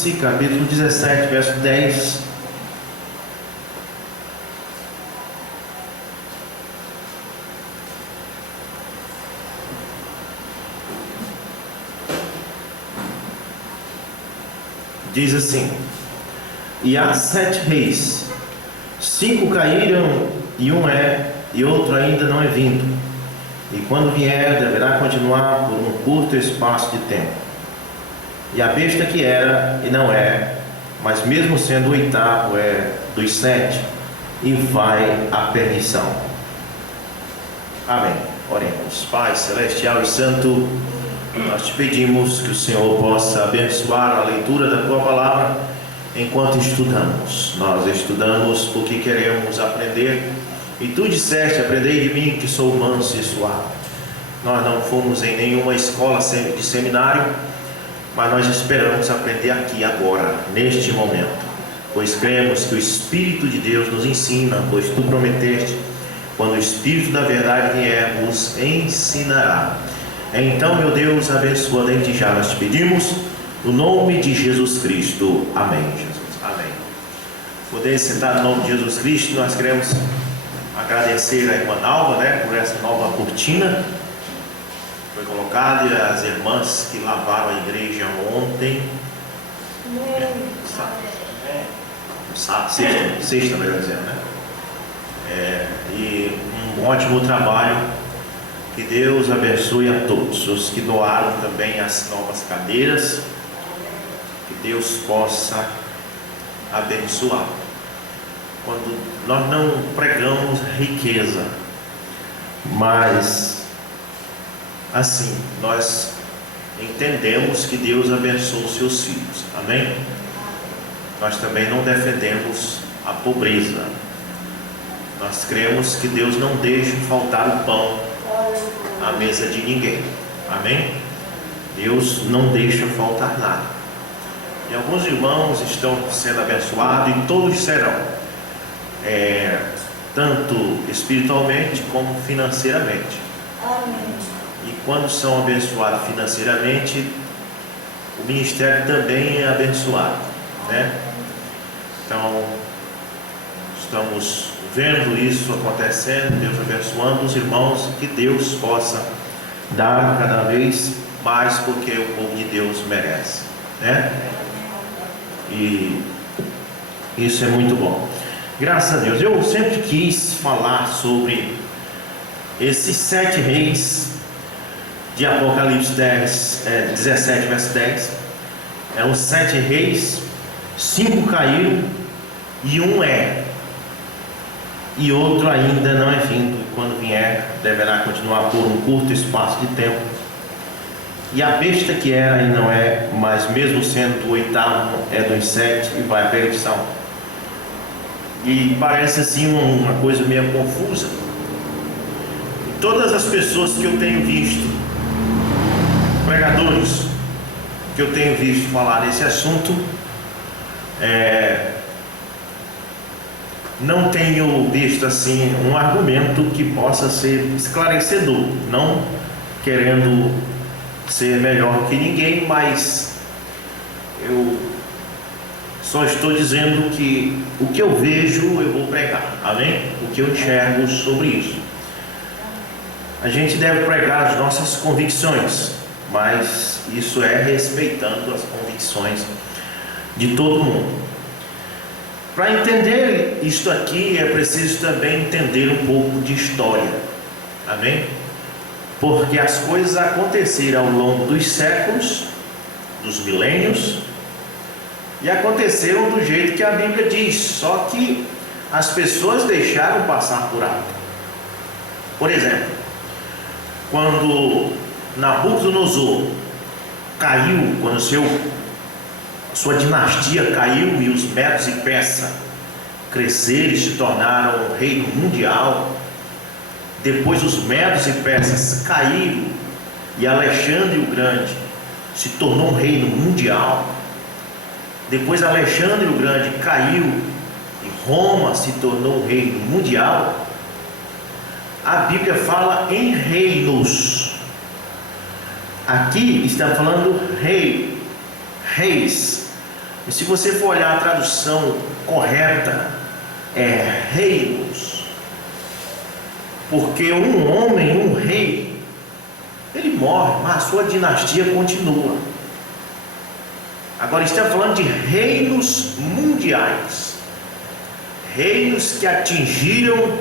Apocalipse, capítulo 17, verso 10. Diz assim: e há 7 reis, 5 caíram, e um é, e outro ainda não é vindo. E quando vier, deverá continuar por um curto espaço de tempo. E a besta que era e não é, mas mesmo sendo o oitavo, é dos 7, e vai à perdição. Amém. Oremos. Pai celestial e santo, nós te pedimos que o Senhor possa abençoar a leitura da tua palavra enquanto estudamos. Nós estudamos porque queremos aprender, e tu disseste: aprendei de mim que sou manso e suave. Nós não fomos em nenhuma escola de seminário, mas nós esperamos aprender aqui agora, neste momento, pois cremos que o Espírito de Deus nos ensina, pois tu prometeste: quando o Espírito da verdade vier, vos ensinará. Então, meu Deus, abençoa desde já, nós te pedimos, no nome de Jesus Cristo. Amém, Jesus. Amém. Poder sentar no nome de Jesus Cristo. Nós queremos agradecer a irmã Nalva, por essa nova cortina que foi colocada, e as irmãs que lavaram a igreja ontem. Sexta, melhor dizendo, e um ótimo trabalho. Que Deus abençoe a todos os que doaram também as novas cadeiras. Que Deus possa abençoar. Quando nós não pregamos riqueza, mas assim nós entendemos que Deus abençoa os seus filhos. Amém? Nós também não defendemos a pobreza. Nós cremos que Deus não deixa faltar o pão à mesa de ninguém. Amém? Deus não deixa faltar nada. E alguns irmãos estão sendo abençoados, e todos serão, tanto espiritualmente como financeiramente. Amém. E quando são abençoados financeiramente, o ministério também é abençoado, Então, estamos vendo isso acontecendo, Deus abençoando os irmãos, que Deus possa dar cada vez mais, porque o povo de Deus merece, E isso é muito bom. Graças a Deus. Eu sempre quis falar sobre esses 7 reis de Apocalipse 17, verso 10. Os 7 reis, 5 caíram, e um é, e outro ainda não é vindo. Quando vier, deverá continuar por um curto espaço de tempo. E a besta que era e não é, mas mesmo sendo o oitavo, é dos 7, e vai à perdição. E parece assim uma coisa meio confusa. Todas as pessoas que eu tenho visto, pregadores que eu tenho visto falar nesse assunto, não tenho visto assim um argumento que possa ser esclarecedor, não querendo ser melhor que ninguém, mas eu só estou dizendo que o que eu vejo eu vou pregar, amém? O que eu enxergo sobre isso. A gente deve pregar as nossas convicções, mas isso é respeitando as convicções de todo mundo. Para entender isto aqui, é preciso também entender um pouco de história, amém? Porque as coisas aconteceram ao longo dos séculos, dos milênios, e aconteceram do jeito que a Bíblia diz, só que as pessoas deixaram passar por alto. Por exemplo, quando Nabucodonosor caiu, quando sua dinastia caiu, e os Medos e Persa cresceram e se tornaram um reino mundial. Depois os Medos e Persas caíram, e Alexandre o Grande se tornou um reino mundial. Depois Alexandre o Grande caiu, e Roma se tornou um reino mundial. A Bíblia fala em reinos. Aqui está falando reis. E se você for olhar a tradução correta, é reinos. Porque um homem, um rei, ele morre, mas a sua dinastia continua. Agora está falando de reinos mundiais, reinos que atingiram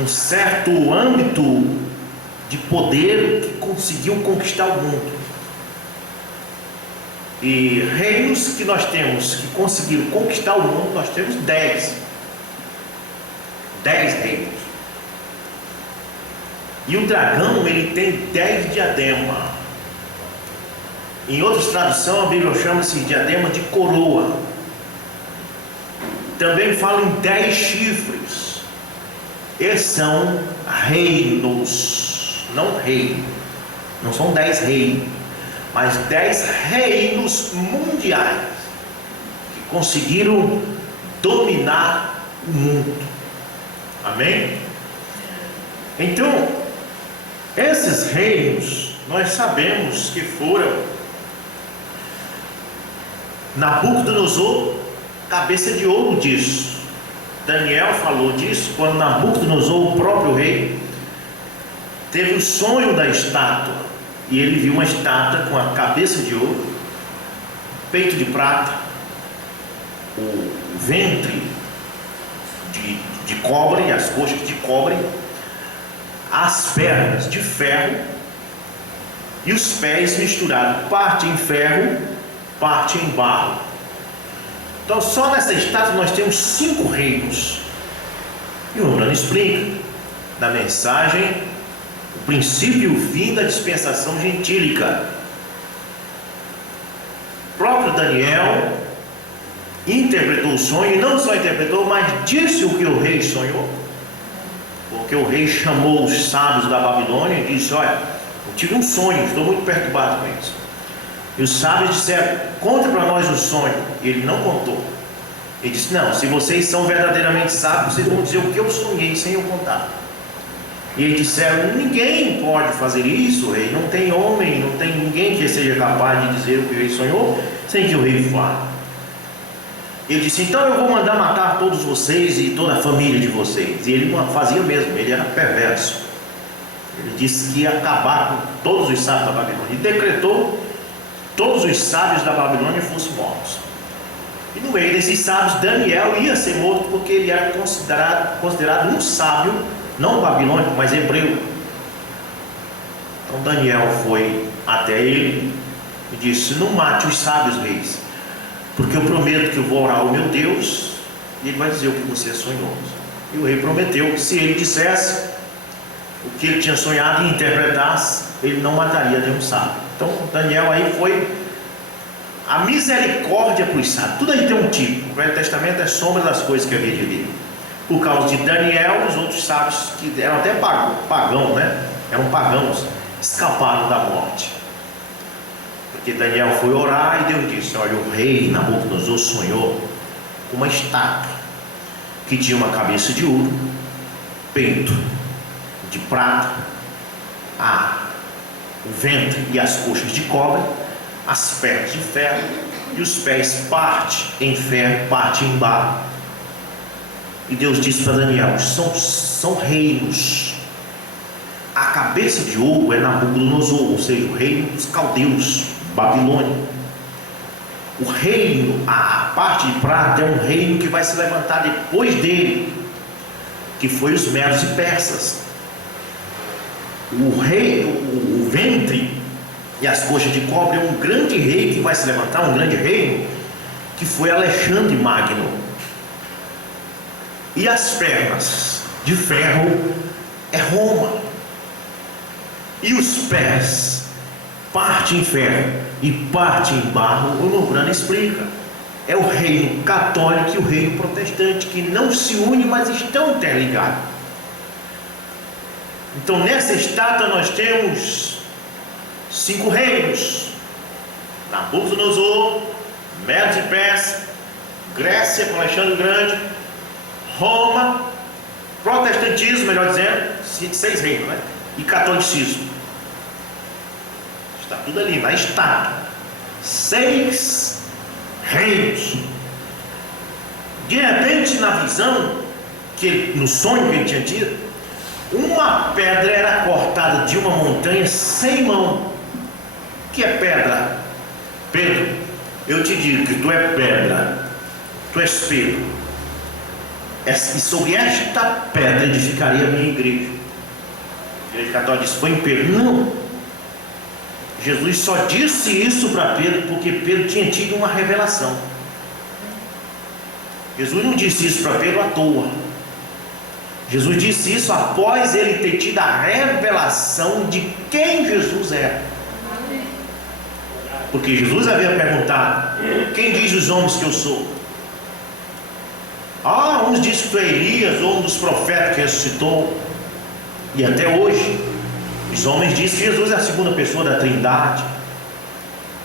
um certo âmbito de poder, que conseguiu conquistar o mundo. E reinos que nós temos que conseguiram conquistar o mundo, nós temos 10 reinos. E o dragão, ele tem 10 diademas. Em outras traduções, a Bíblia chama-se diadema de coroa. Também fala em 10 chifres. Esses são reinos, não rei. Não são 10 reis, mas 10 reinos mundiais que conseguiram dominar o mundo. Amém? Então, esses reinos, nós sabemos que foram Nabucodonosor, cabeça de ouro disso. Daniel falou disso quando Nabucodonosor, o próprio rei, teve o sonho da estátua. E ele viu uma estátua com a cabeça de ouro, peito de prata, o ventre de cobre, as coxas de cobre, as pernas de ferro e os pés misturados, parte em ferro, parte em barro. Então só nessa estátua nós temos 5 reinos. E o Romano explica na mensagem o princípio e o fim da dispensação gentílica. O próprio Daniel interpretou o sonho, e não só interpretou, mas disse o que o rei sonhou. Porque o rei chamou os sábios da Babilônia e disse: olha, eu tive um sonho, estou muito perturbado com isso. E os sábios disseram: conte para nós o sonho. E ele não contou. Ele disse: não, se vocês são verdadeiramente sábios, vocês vão dizer o que eu sonhei sem eu contar. E eles disseram: ninguém pode fazer isso, rei. Não tem homem, não tem ninguém que seja capaz de dizer o que o rei sonhou sem que o rei fale. Ele disse: então eu vou mandar matar todos vocês e toda a família de vocês. E ele não fazia mesmo, ele era perverso. Ele disse que ia acabar com todos os sábios da Babilônia. E decretou todos os sábios da Babilônia fossem mortos. E no meio desses sábios, Daniel ia ser morto, porque ele era considerado um sábio, não babilônico, mas hebreu. Então Daniel foi até ele e disse: não mate os sábios, reis, porque eu prometo que eu vou orar ao meu Deus e ele vai dizer o que você sonhou. E o rei prometeu que se ele dissesse o que ele tinha sonhado e interpretasse, ele não mataria nenhum sábio. Então Daniel aí foi a misericórdia para os sábios. Tudo aí tem um tipo. O Velho Testamento é sombra das coisas que havia de vir. Por causa de Daniel, os outros sábios, que eram até pagãos, né? Eram pagãos, escaparam da morte. Porque Daniel foi orar e Deus disse: olha, o rei Nabucodonosor sonhou com uma estátua que tinha uma cabeça de ouro, peito de prata, o ventre e as coxas de cobre, as pernas de ferro e os pés parte em ferro, parte em barro. E Deus disse para Daniel: são reinos. A cabeça de ouro é Nabucodonosor, ou seja, o reino dos caldeus, Babilônia. O reino, a parte de prata, é um reino que vai se levantar depois dele, que foi os medos e persas. O rei, o ventre e as coxas de cobre é um grande rei que vai se levantar, um grande reino, que foi Alexandre Magno. E as pernas de ferro é Roma. E os pés, parte em ferro e parte em barro, o Nombrano explica. É o reino católico e o reino protestante, que não se unem, mas estão interligados. Então nessa estátua nós temos 5 reinos: Nabucodonosor, Medos e Persas, Grécia com Alexandre o Grande, Roma, protestantismo, melhor dizendo, 6 reinos, né? E catolicismo. Está tudo ali na estátua. 6 reinos. De repente, na visão, no sonho que ele tinha tido, uma pedra era cortada de uma montanha sem mão. O que é pedra? Pedro, eu te digo que tu é pedra, tu és Pedro, e sobre esta pedra edificaria a minha igreja. A igreja católica disse: foi em Pedro. Não, Jesus só disse isso para Pedro porque Pedro tinha tido uma revelação. Jesus não disse isso para Pedro à toa. Jesus disse isso após ele ter tido a revelação de quem Jesus era. Porque Jesus havia perguntado: quem diz os homens que eu sou? Uns dizem que tu é Elias, ou um dos profetas que ressuscitou. E até hoje os homens dizem que Jesus é a segunda pessoa da Trindade.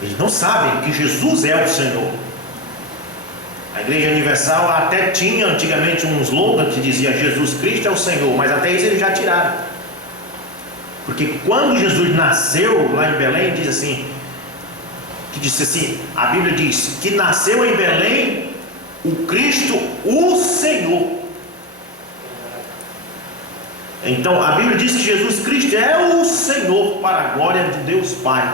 Eles não sabem que Jesus é o Senhor. A Igreja Universal até tinha antigamente um slogan que dizia: Jesus Cristo é o Senhor, mas até isso eles já tiraram. Porque quando Jesus nasceu lá em Belém, diz assim, a Bíblia diz que nasceu em Belém o Cristo, o Senhor. Então a Bíblia diz que Jesus Cristo é o Senhor para a glória de Deus Pai.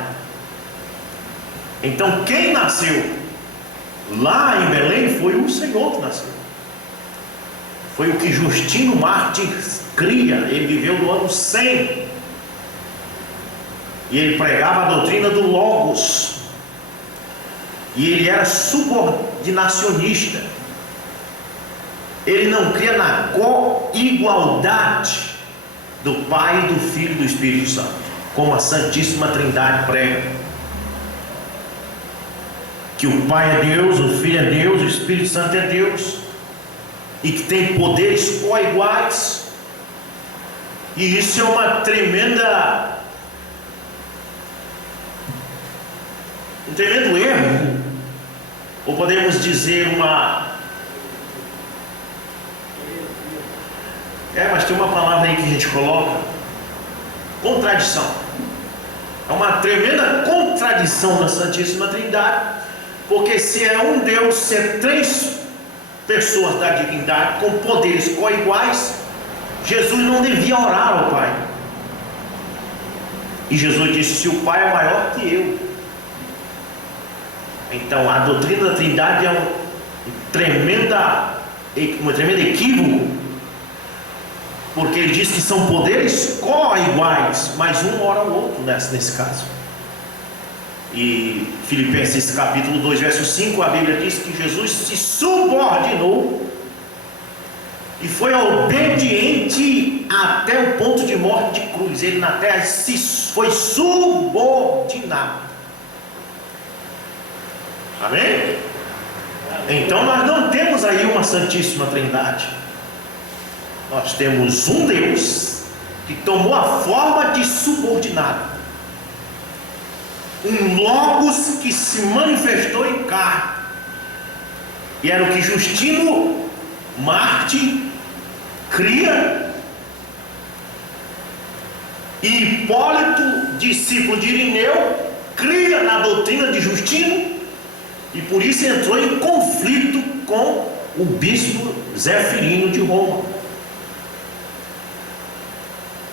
Então quem nasceu lá em Belém foi o Senhor que nasceu. Foi o que Justino Mártir cria. Ele viveu no ano 100 e ele pregava a doutrina do Logos. E ele era subordinacionista. Ele não cria na co-igualdade do Pai, do Filho e do Espírito Santo, como a Santíssima Trindade prega. Que o Pai é Deus, o Filho é Deus, o Espírito Santo é Deus, e que tem poderes co-iguais. E isso é uma tremenda, um tremendo erro, ou podemos dizer mas tem uma palavra aí que a gente coloca: contradição. É uma tremenda contradição da Santíssima Trindade, porque se é um Deus, se é três pessoas da divindade com poderes co-iguais, Jesus não devia orar ao Pai. E Jesus disse: se o Pai é maior que eu. Então a doutrina da Trindade é um tremendo equívoco, porque ele diz que são poderes co-iguais, mas um ora ao outro nesse caso. E Filipenses capítulo 2 verso 5, a Bíblia diz que Jesus se subordinou e foi obediente até o ponto de morte de cruz. Ele na terra foi subordinado. Amém? Então nós não temos aí uma Santíssima Trindade. Nós temos um Deus que tomou a forma de subordinado, um Logos que se manifestou em carne, e era o que Justino Mártir cria, e Hipólito, discípulo de Irineu, cria na doutrina de Justino, e por isso entrou em conflito com o bispo Zefirino de Roma,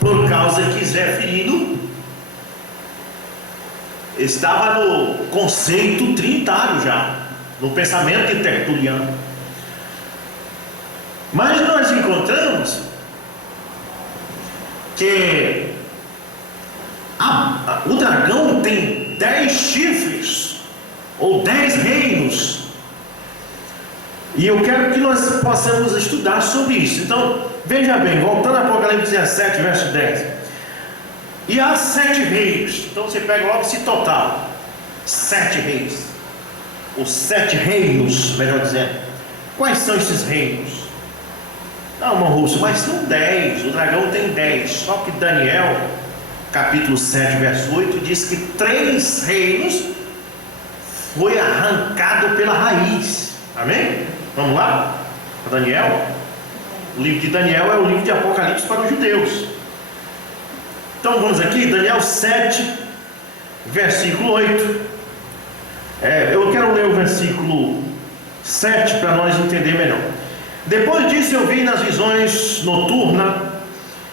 por causa que Zefirino estava no conceito trinitário já, no pensamento de Tertuliano. Mas nós encontramos que o dragão tem 10 chifres, ou 10 reinos, e eu quero que nós possamos estudar sobre isso. Então veja bem, voltando a Apocalipse 17 verso 10, e há 7 reinos. Então você pega logo esse total: 7 reis, os 7 reinos, melhor dizendo. Quais são esses reinos? Não, irmão Russo, mas são 10, o dragão tem 10. Só que Daniel, capítulo 7, verso 8, diz que 3 reinos foi arrancado pela raiz. Amém? Vamos lá? Para Daniel. O livro de Daniel é o livro de Apocalipse para os judeus. Então vamos aqui, Daniel 7, versículo 8. Eu quero ler o versículo 7 para nós entender melhor. Depois disso eu vi nas visões noturnas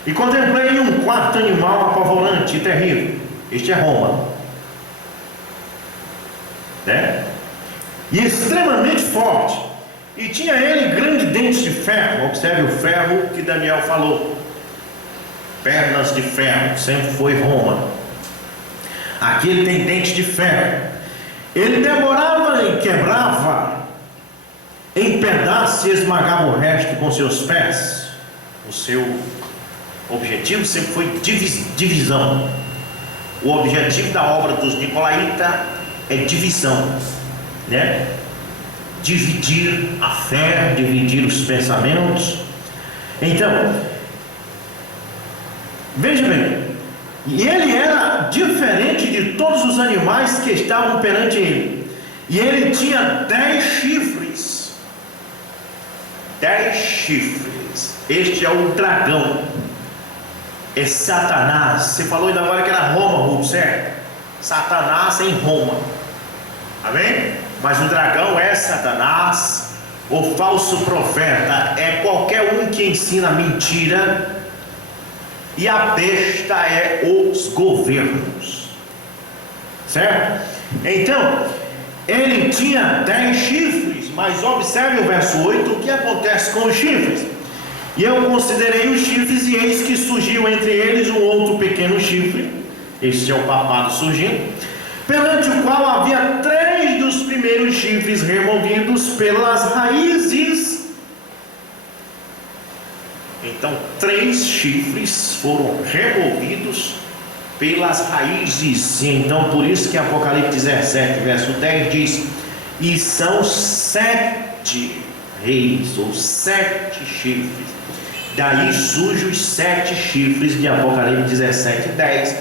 e contemplei um quarto animal apavorante e terrível. Este é Roma, né? E extremamente forte, e tinha ele grandes dentes de ferro. Observe o ferro que Daniel falou, pernas de ferro, sempre foi Roma. Aqui ele tem dentes de ferro. Ele devorava e quebrava em pedaços e esmagava o resto com seus pés. O seu objetivo sempre foi divisão. O objetivo da obra dos Nicolaítas é divisão, né? Dividir a fé, dividir os pensamentos. Então, veja bem, e ele era diferente de todos os animais que estavam perante ele, e ele tinha 10 chifres. 10 chifres. Este é o dragão, é Satanás. Você falou ainda agora que era Roma, Ruth, certo? Satanás em Roma, amém? Mas o dragão é Satanás. O falso profeta é qualquer um que ensina mentira, e a besta é os governos, certo? Então, ele tinha 10 chifres, mas observe o verso 8, o que acontece com os chifres. E eu considerei os chifres, e eis que surgiu entre eles um outro pequeno chifre. Este é o papado surgindo, perante o qual havia 3 dos primeiros chifres removidos pelas raízes. Então 3 chifres foram removidos pelas raízes. E então por isso que Apocalipse 17 verso 10 diz: e são 7 reis, ou 7 chifres. Daí surgem os 7 chifres de Apocalipse 17 10,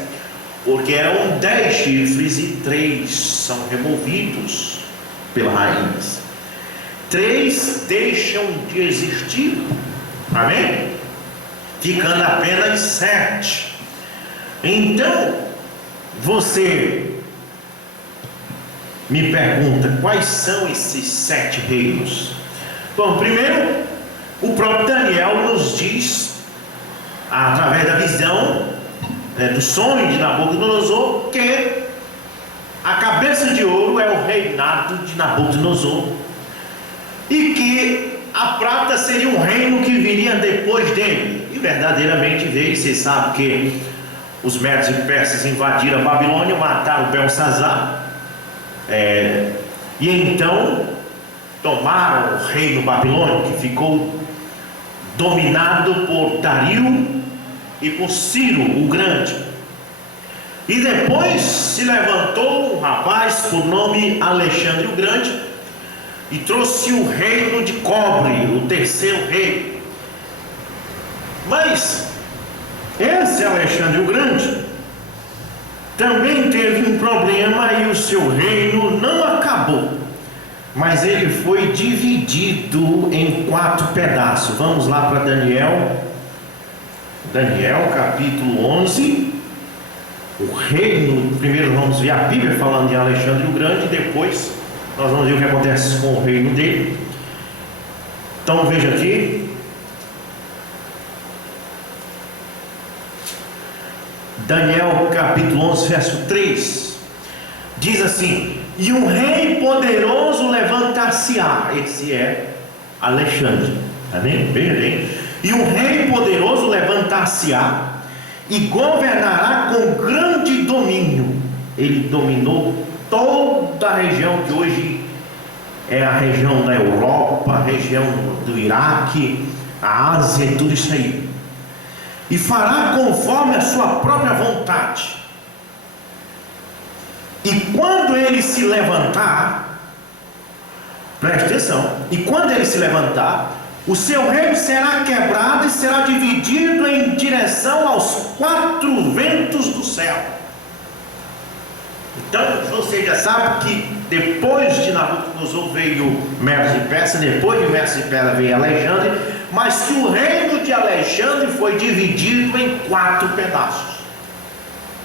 porque eram 10 chifres e 3 são removidos pela raiz. 3 deixam de existir, amém? Ficando apenas 7. Então você me pergunta, quais são esses 7 reinos? Bom, primeiro, o próprio Daniel nos diz, através da visão, do sonho de Nabucodonosor, que a cabeça de ouro é o reinado de Nabucodonosor, e que a prata seria um reino que viria depois dele. E verdadeiramente veio. Você sabe que os medos e persas invadiram a Babilônia, mataram Belsazar, e então tomaram o reino babilônico, que ficou dominado por Dario e por Ciro o Grande. E depois se levantou um rapaz por nome Alexandre o Grande e trouxe o reino de cobre, o terceiro rei. Mas esse Alexandre o Grande também teve um problema, e o seu reino não acabou, mas ele foi dividido em 4 pedaços. Vamos lá para Daniel capítulo 11. O reino, primeiro vamos ver a Bíblia falando de Alexandre o Grande, depois nós vamos ver o que acontece com o reino dele. Então veja aqui, Daniel capítulo 11 verso 3, diz assim: e um rei poderoso levantar-se-á. Esse é Alexandre, amém? Veja bem. E um rei poderoso levantar-se-á e governará com grande domínio. Ele dominou toda a região que hoje é a região da Europa, a região do Iraque, a Ásia, tudo isso aí. E fará conforme a sua própria vontade. E quando ele se levantar, preste atenção, e quando ele se levantar, o seu reino será quebrado e será dividido em direção aos 4 ventos do céu. Então você já sabe que depois de Nabucodonosor veio Medes e Persa, depois de Medes e Persa veio Alexandre, mas que o reino de Alexandre foi dividido em 4 pedaços.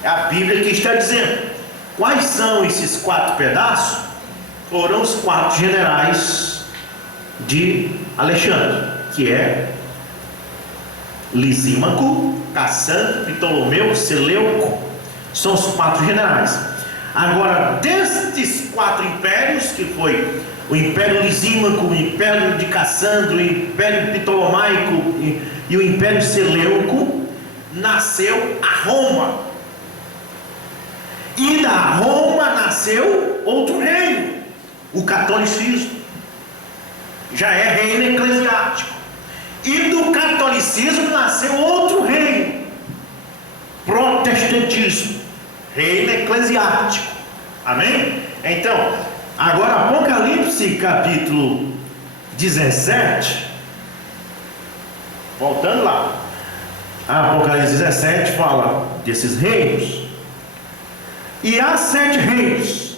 É a Bíblia que está dizendo. Quais são esses 4 pedaços? foram os 4 generais de Alexandre, que é Lisímaco, Cassandro, Ptolomeu, Seleuco. São os 4 generais. Agora, destes 4 impérios, que foi o Império Lisímaco, o Império de Cassandro, o Império Ptolomaico e o Império Seleuco, nasceu a Roma. E da Roma nasceu outro reino, o catolicismo. Já é reino eclesiástico. E do catolicismo nasceu outro reino, protestantismo, reino eclesiástico. Amém? Então, agora Apocalipse capítulo 17, voltando lá, Apocalipse 17 fala desses reinos. E há 7 reinos,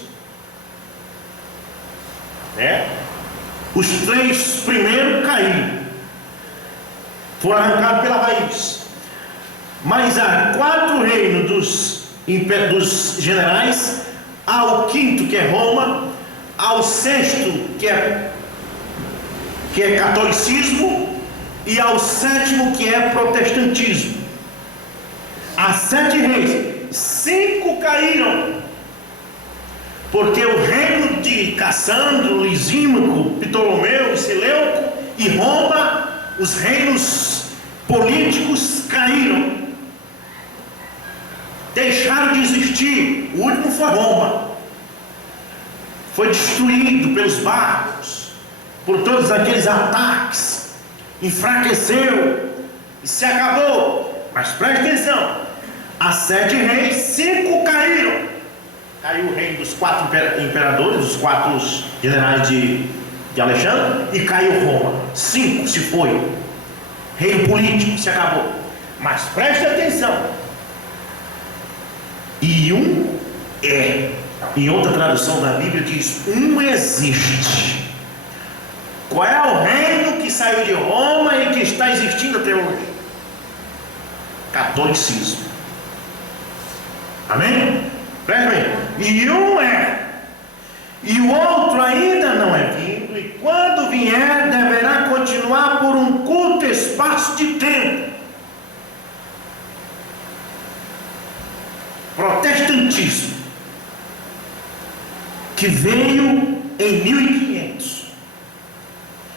né? Os 3 primeiros caíram, foram arrancados pela raiz. Mas há 4 reinos dos generais. Há o 5º, que é Roma. Há o 6º, que é catolicismo. E há o 7º, que é protestantismo. Há 7 reis. 5 caíram, porque o reino de Cassandro, Lisímaco, Ptolomeu, Seleuco e Roma, os reinos políticos caíram, deixaram de existir. O último foi Roma, foi destruído pelos bárbaros, por todos aqueles ataques, enfraqueceu e se acabou. Mas preste atenção, há 7 reis, 5 caíram. Caiu o reino dos 4 imperadores, dos 4 generais de Alexandre, e caiu Roma. 5 se foi. Reino político se acabou. Mas preste atenção, e um é. Em outra tradução da Bíblia diz: um existe. Qual é o reino que saiu de Roma e que está existindo até hoje? Catolicismo. Amém? Presta bem. E um é, e o outro ainda não é vindo, e quando vier deverá continuar por um curto espaço de tempo. Protestantismo, que veio em 1500.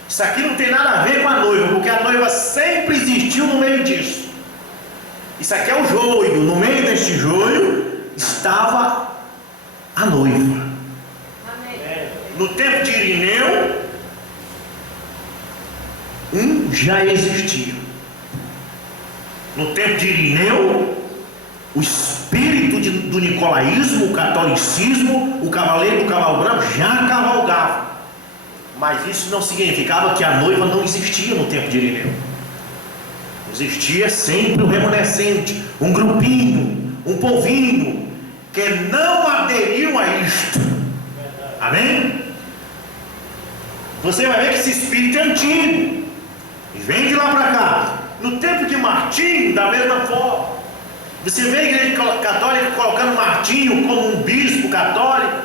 Isso aqui não tem nada a ver com a noiva, porque a noiva sempre existiu no meio disso. Isso aqui é o joio. No meio deste joio estava a noiva. Amém. No tempo de Irineu, um já existia. No tempo de Irineu, o espírito do nicolaísmo, o catolicismo, o cavaleiro do cavalo branco já cavalgava. Mas isso não significava que a noiva não existia no tempo de Irineu. Existia sempre um remanescente, um grupinho, um povinho que não aderiu a isto. Amém? Você vai ver que esse espírito é antigo e vem de lá para cá. No tempo de Martinho, da mesma forma, você vê a igreja católica colocando Martinho como um bispo católico,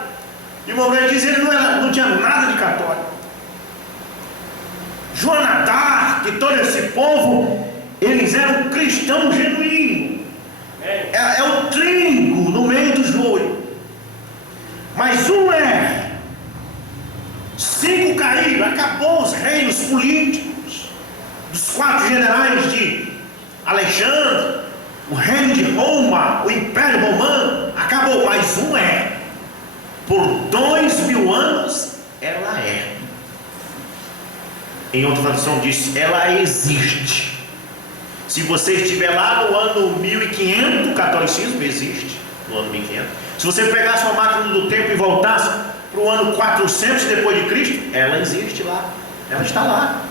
e o momento diz que ele não tinha nada de católico. Joana d'Arc, todo esse povo, eles eram cristãos genuínos. É o trigo no meio do joio. Mas um é, 5 caíram, acabou os reinos políticos dos 4 generais de Alexandre, o reino de Roma, o Império Romano, acabou. Mas um é, por 2000 anos ela é. Em outra tradução diz, ela existe. Se você estiver lá no ano 1500, o catolicismo existe no ano 1500. Se você pegasse uma máquina do tempo e voltasse para o ano 400 depois de Cristo, ela existe lá, ela está lá.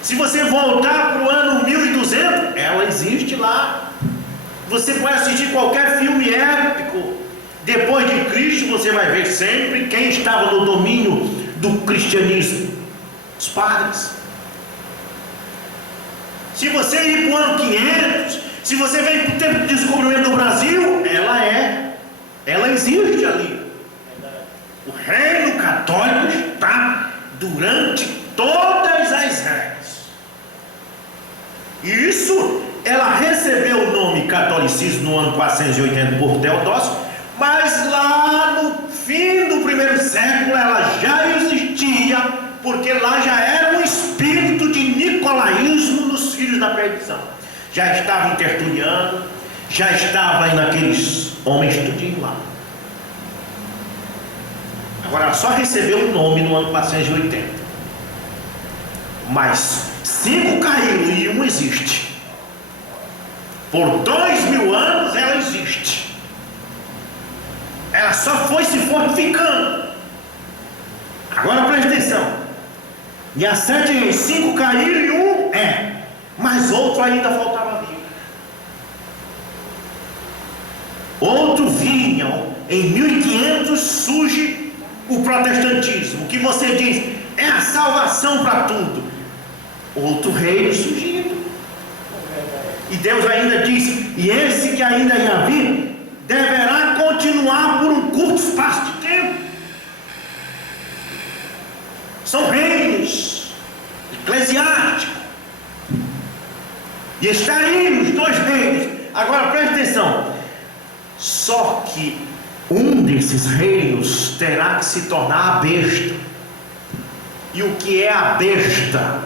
Se você voltar para o ano 1200, ela existe lá. Você pode assistir qualquer filme épico depois de Cristo, você vai ver sempre quem estava no domínio do cristianismo: os padres. Se você ir para o ano 500, se você vem para o tempo de descobrimento do Brasil, ela existe ali. O reino católico católico está durante todas as eras. E isso, ela recebeu o nome catolicismo no ano 480 por Teodósio, mas lá no fim do primeiro século ela já existia, porque lá já era um espírito de nicolaísmo nos filhos da perdição. Já estava em Tertuliano, já estava aí naqueles homens tudinho lá. Agora ela só recebeu o nome no ano 480. Mas 5 caíram e 1 existe. Por 2000 anos ela existe. Ela só foi se fortificando. Agora preste atenção. E a 7 5 caíram e 1 mas outro ainda faltava vir. Outro vinha. Em 1500 surge o protestantismo, que você diz é a salvação para tudo. Outro reino surgindo. E Deus ainda diz: e esse que ainda ia vir deverá continuar por um curto espaço de tempo. São reinos eclesiásticos. E está aí os 2 reinos. Agora preste atenção. Só que um desses reinos terá que se tornar a besta. E o que é a besta?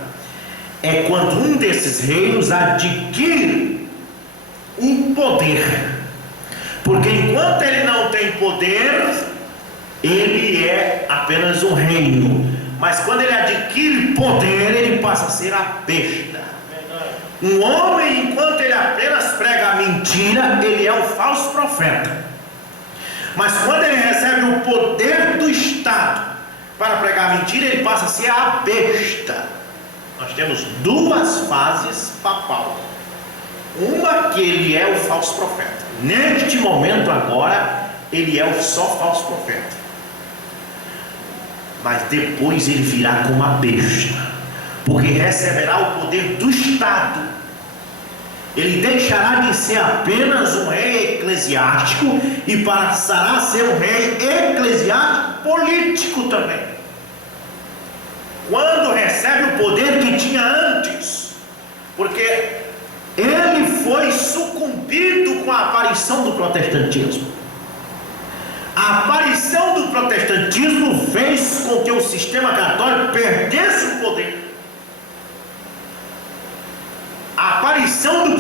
É quando um desses reinos adquire o poder. Porque enquanto ele não tem poder, ele é apenas um reino. Mas quando ele adquire poder, ele passa a ser a besta. Um homem, enquanto ele apenas prega a mentira, ele é o falso profeta. Mas quando ele recebe o poder do Estado para pregar a mentira, ele passa a ser a besta. Nós temos 2 fases papal. Uma que ele é o falso profeta. Neste momento agora, ele é o só falso profeta. Mas depois ele virá como a besta, porque receberá o poder do Estado. Ele deixará de ser apenas um rei eclesiástico e passará a ser um rei eclesiástico político também. Quando recebe o poder que tinha antes, porque ele foi sucumbido com a aparição do protestantismo. A aparição do protestantismo fez com que o sistema católico perdesse o poder. A aparição do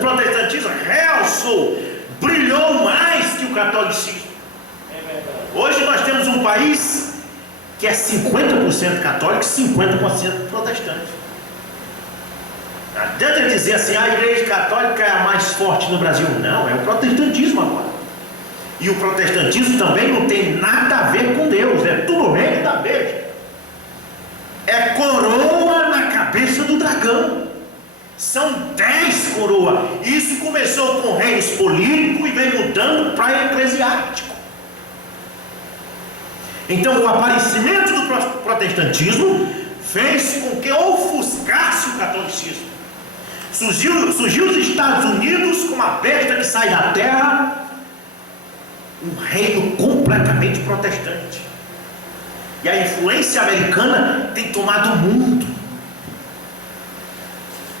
protestantismo realçou, brilhou mais que o catolicismo. Hoje nós temos um país que é 50% católico e 50% protestante. Não adianta dizer assim, a igreja católica é a mais forte no Brasil. Não, é o protestantismo agora. E o protestantismo também não tem nada a ver com Deus, é tudo reino da besta. É coroa na cabeça do dragão. São 10 coroas. Isso começou com reinos políticos e vem mudando para eclesiástico. Então o aparecimento do protestantismo fez com que ofuscasse o catolicismo. Surgiu os Estados Unidos como a besta que sai da terra, um reino completamente protestante. E a influência americana tem tomado o mundo.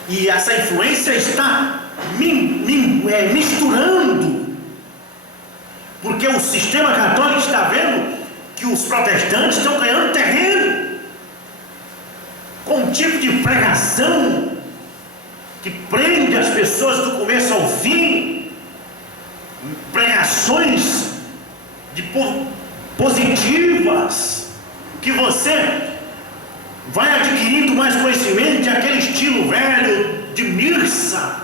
E essa influência está misturando. Porque o sistema católico está vendo que os protestantes estão ganhando terreno. Com um tipo de pregação que prende as pessoas do começo ao fim. Pregações positivas, que você vai adquirindo mais conhecimento de aquele estilo velho de missa,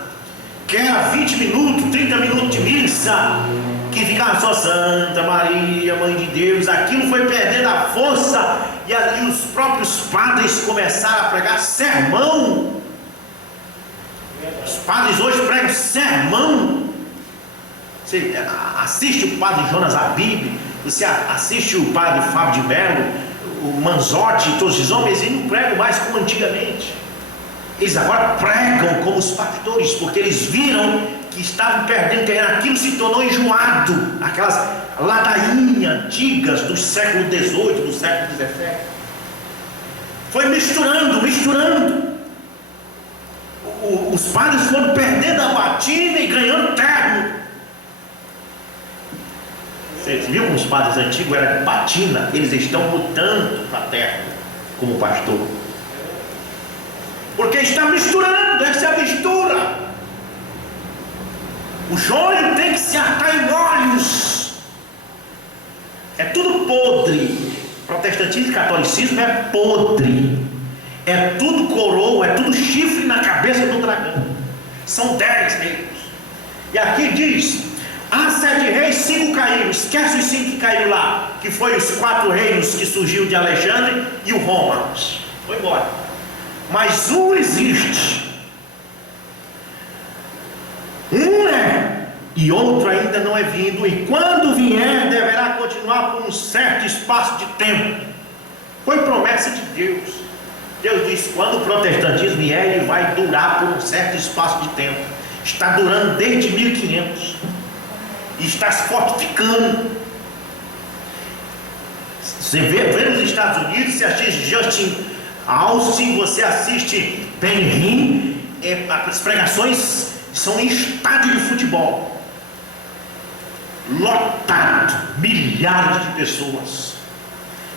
que era 20 minutos, 30 minutos de missa, que ficava só Santa Maria, Mãe de Deus. Aquilo foi perdendo a força, e os próprios padres começaram a pregar sermão. Os padres hoje pregam sermão. Você assiste o padre Jonas Abib, você assiste o padre Fábio de Mello, o Manzotti e todos esses homens, eles não pregam mais como antigamente. Eles agora pregam como os pastores, porque eles viram que estavam perdendo terreno. Aquilo se tornou enjoado, ladainha antigas do século XVIII, do século XVII. Foi misturando. Os padres foram perdendo a batina e ganhando terno. Vocês viram como os padres antigos eram de batina? Eles estão lutando para terno, como pastor. Porque está misturando, essa é a mistura. O joio tem que se atar em molhos. É tudo podre. Protestantismo e catolicismo é podre. É tudo coroa, é tudo chifre na cabeça do dragão. São 10 reinos. E aqui diz: há 7 reis, 5 caíram. Esquece os 5 que caíram lá, que foi os 4 reinos que surgiu de Alexandre e o Roma. Foi embora. Mas um existe. Um é, e outro ainda não é vindo, e quando vier deverá continuar por um certo espaço de tempo. Foi promessa de Deus. Deus disse: quando o protestantismo vier, ele vai durar por um certo espaço de tempo. Está durando desde 1500 e está se fortificando. Você vê nos Estados Unidos, você assiste Justin Austin, você assiste Benny Hinn, as pregações são em estádio de futebol, lotado, milhares de pessoas.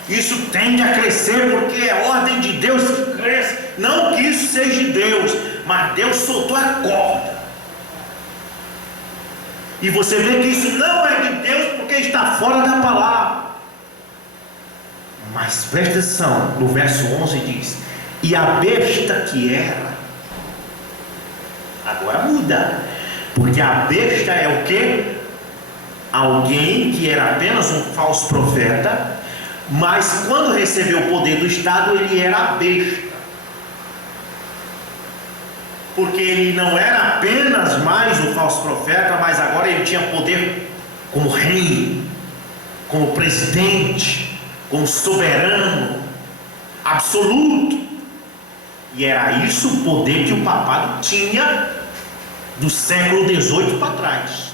Isso tende a crescer porque é ordem de Deus que cresce. Não que isso seja de Deus, mas Deus soltou a corda. E você vê que isso não é de Deus porque está fora da palavra. Mas presta atenção, no verso 11 diz: e a besta que era, agora muda, porque a besta é o que? Alguém que era apenas um falso profeta, mas quando recebeu o poder do Estado, ele era a besta. Porque ele não era apenas mais o falso profeta, mas agora ele tinha poder como rei, como presidente, como soberano absoluto. E era isso o poder que o papado tinha do século XVIII para trás.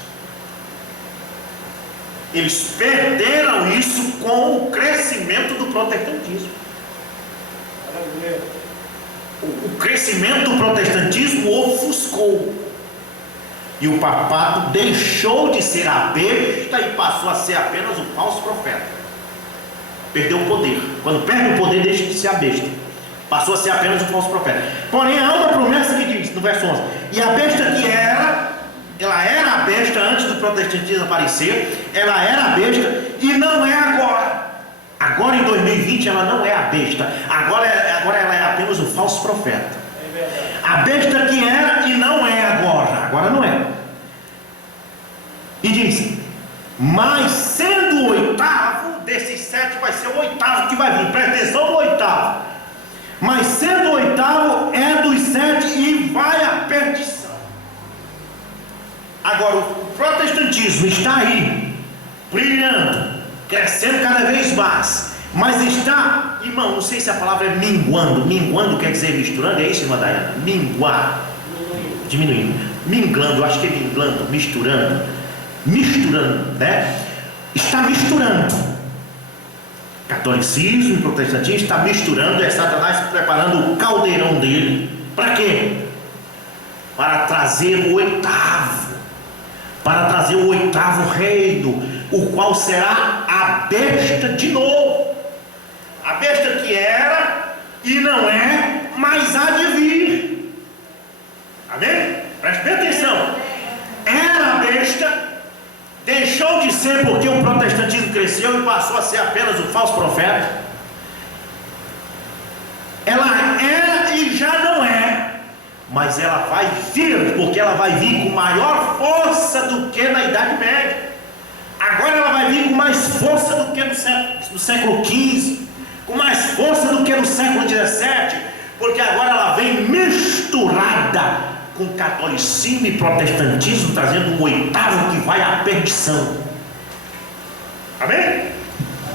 Eles perderam isso com o crescimento do protestantismo. O crescimento do protestantismo ofuscou. E o papado deixou de ser a besta e passou a ser apenas o falso profeta. Perdeu o poder. Quando perde o poder, deixa de ser a besta. Passou a ser apenas o falso profeta. Porém, há uma promessa que diz, no verso 11: e a besta que era, ela era a besta antes do protestantismo aparecer, ela era a besta e não é agora. Agora em 2020 ela não é a besta, agora ela é apenas o falso profeta. A besta que era e não é agora não é. E diz: mas sendo o oitavo, desses 7 vai ser o oitavo que vai vir, presta atenção no oitavo. Mas sendo o oitavo é dos 7 e vai à perdição. Agora o protestantismo está aí, brilhando, crescendo cada vez mais, mas está, irmão, não sei se a palavra é minguando. Minguando quer dizer misturando, é isso, irmã Dayana? Minguar, diminuindo, minglando, eu acho que é minglando, misturando, né? Está misturando. Catolicismo e protestantismo está misturando, é Satanás preparando o caldeirão dele. Para quê? Para trazer o oitavo. Para trazer o oitavo reino, o qual será a besta de novo. A besta que era e não é, mas há de vir. Amém? Preste bem atenção. Era a besta, deixou de ser porque o protestantismo cresceu e passou a ser apenas o falso profeta. Ela era e já não é, mas ela vai vir, porque ela vai vir com maior força do que na Idade Média. Agora ela vai vir com mais força do que no século XV, com mais força do que no século XVII, porque agora ela vem misturada com catolicismo e protestantismo, trazendo um oitavo que vai à perdição. Amém?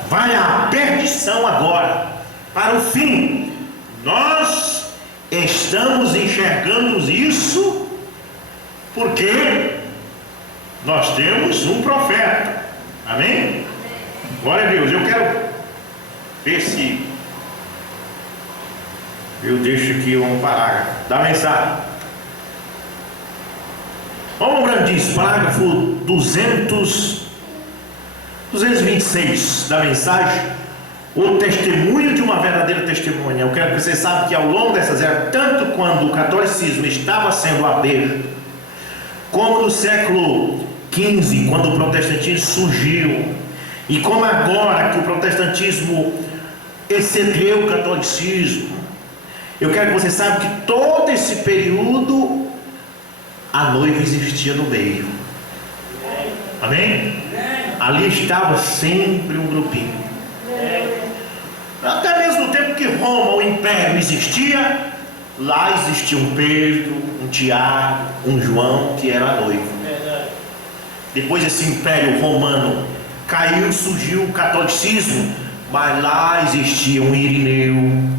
Vai à perdição agora, para o fim. Nós estamos enxergando isso porque nós temos um profeta. Amém? Glória a Deus. Eu quero ver se eu deixo aqui um parágrafo da mensagem. Vamos lembrar disso, parágrafo 226 da mensagem. O testemunho de uma verdadeira testemunha. Eu quero que você saiba que ao longo dessas eras, tanto quando o catolicismo estava sendo aberto, como no século XV, quando o protestantismo surgiu, e como agora que o protestantismo excedeu o catolicismo, eu quero que você saiba que todo esse período a noiva existia no meio. Amém? Ali estava sempre um grupinho. Até mesmo no tempo que Roma, o império, existia, lá existia um Pedro, um Tiago, um João, que era a noiva. Depois esse império romano caiu, surgiu o catolicismo, mas lá existia um Irineu,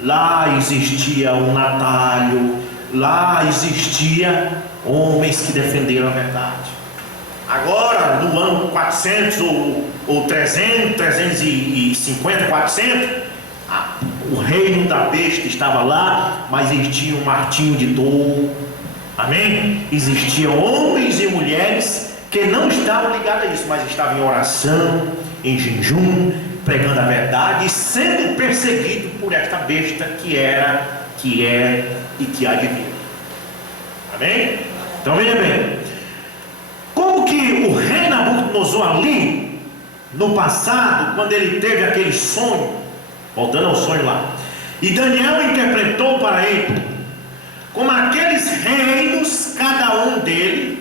lá existia um Natálio, lá existia homens que defenderam a verdade. Agora, no ano 400 ou 300, 350, 400, o reino da besta estava lá, mas existia um Martinho de Tours. Amém? Existiam homens e mulheres que não estavam ligados a isso, mas estavam em oração, em jejum, pregando a verdade e sendo perseguido por esta besta que era, que é e que há de vir. Amém? Então veja bem, como que o rei Nabucodonosor ali, no passado, quando ele teve aquele sonho, voltando ao sonho lá, e Daniel interpretou para ele, como aqueles reinos, cada um dele,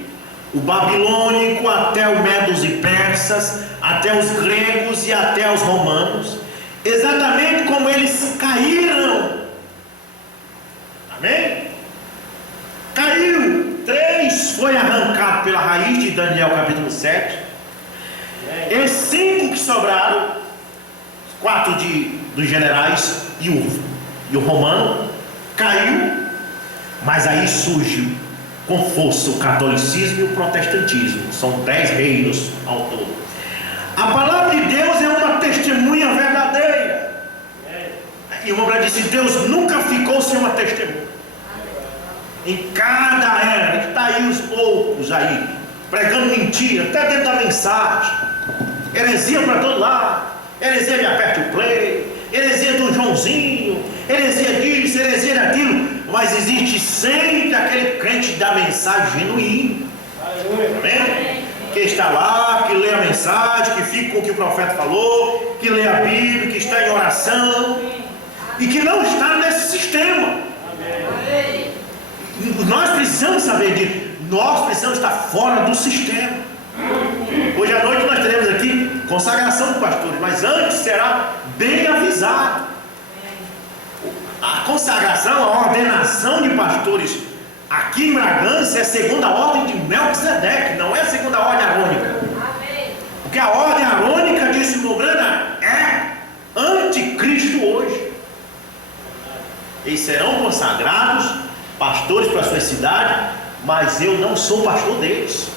o babilônico até o Medos e Persas, até os gregos e até os romanos, exatamente como eles caíram. Amém? Caiu. 3 foi arrancado pela raiz de Daniel capítulo 7. E 5 que sobraram, 4 dos generais e o romano, caiu. Mas aí surge com força o catolicismo e o protestantismo. São 10 reinos ao todo. A palavra de Deus é uma testemunha verdadeira. E uma mulher disse: Deus nunca ficou sem uma testemunha. Em cada era, está aí os poucos aí, pregando mentira, até dentro da mensagem, heresia para todo lado, heresia de aperte o play, heresia do Joãozinho, heresia disso, heresia daquilo, mas existe sempre aquele crente da mensagem genuíno. Amém? Que está lá, que lê a mensagem, que fica com o que o profeta falou, que lê a Bíblia, que está em oração, e que não está nesse sistema. Nós precisamos saber disso. Nós precisamos estar fora do sistema. Hoje à noite nós teremos aqui consagração de pastores, mas antes será bem avisado. A consagração, a ordenação de pastores aqui em Bragança é segundo a ordem de Melquisedeque, não é segundo a ordem arônica. Porque a ordem arônica, disse Mograna, é anticristo hoje. Eles serão consagrados pastores para a sua cidade, mas eu não sou pastor deles.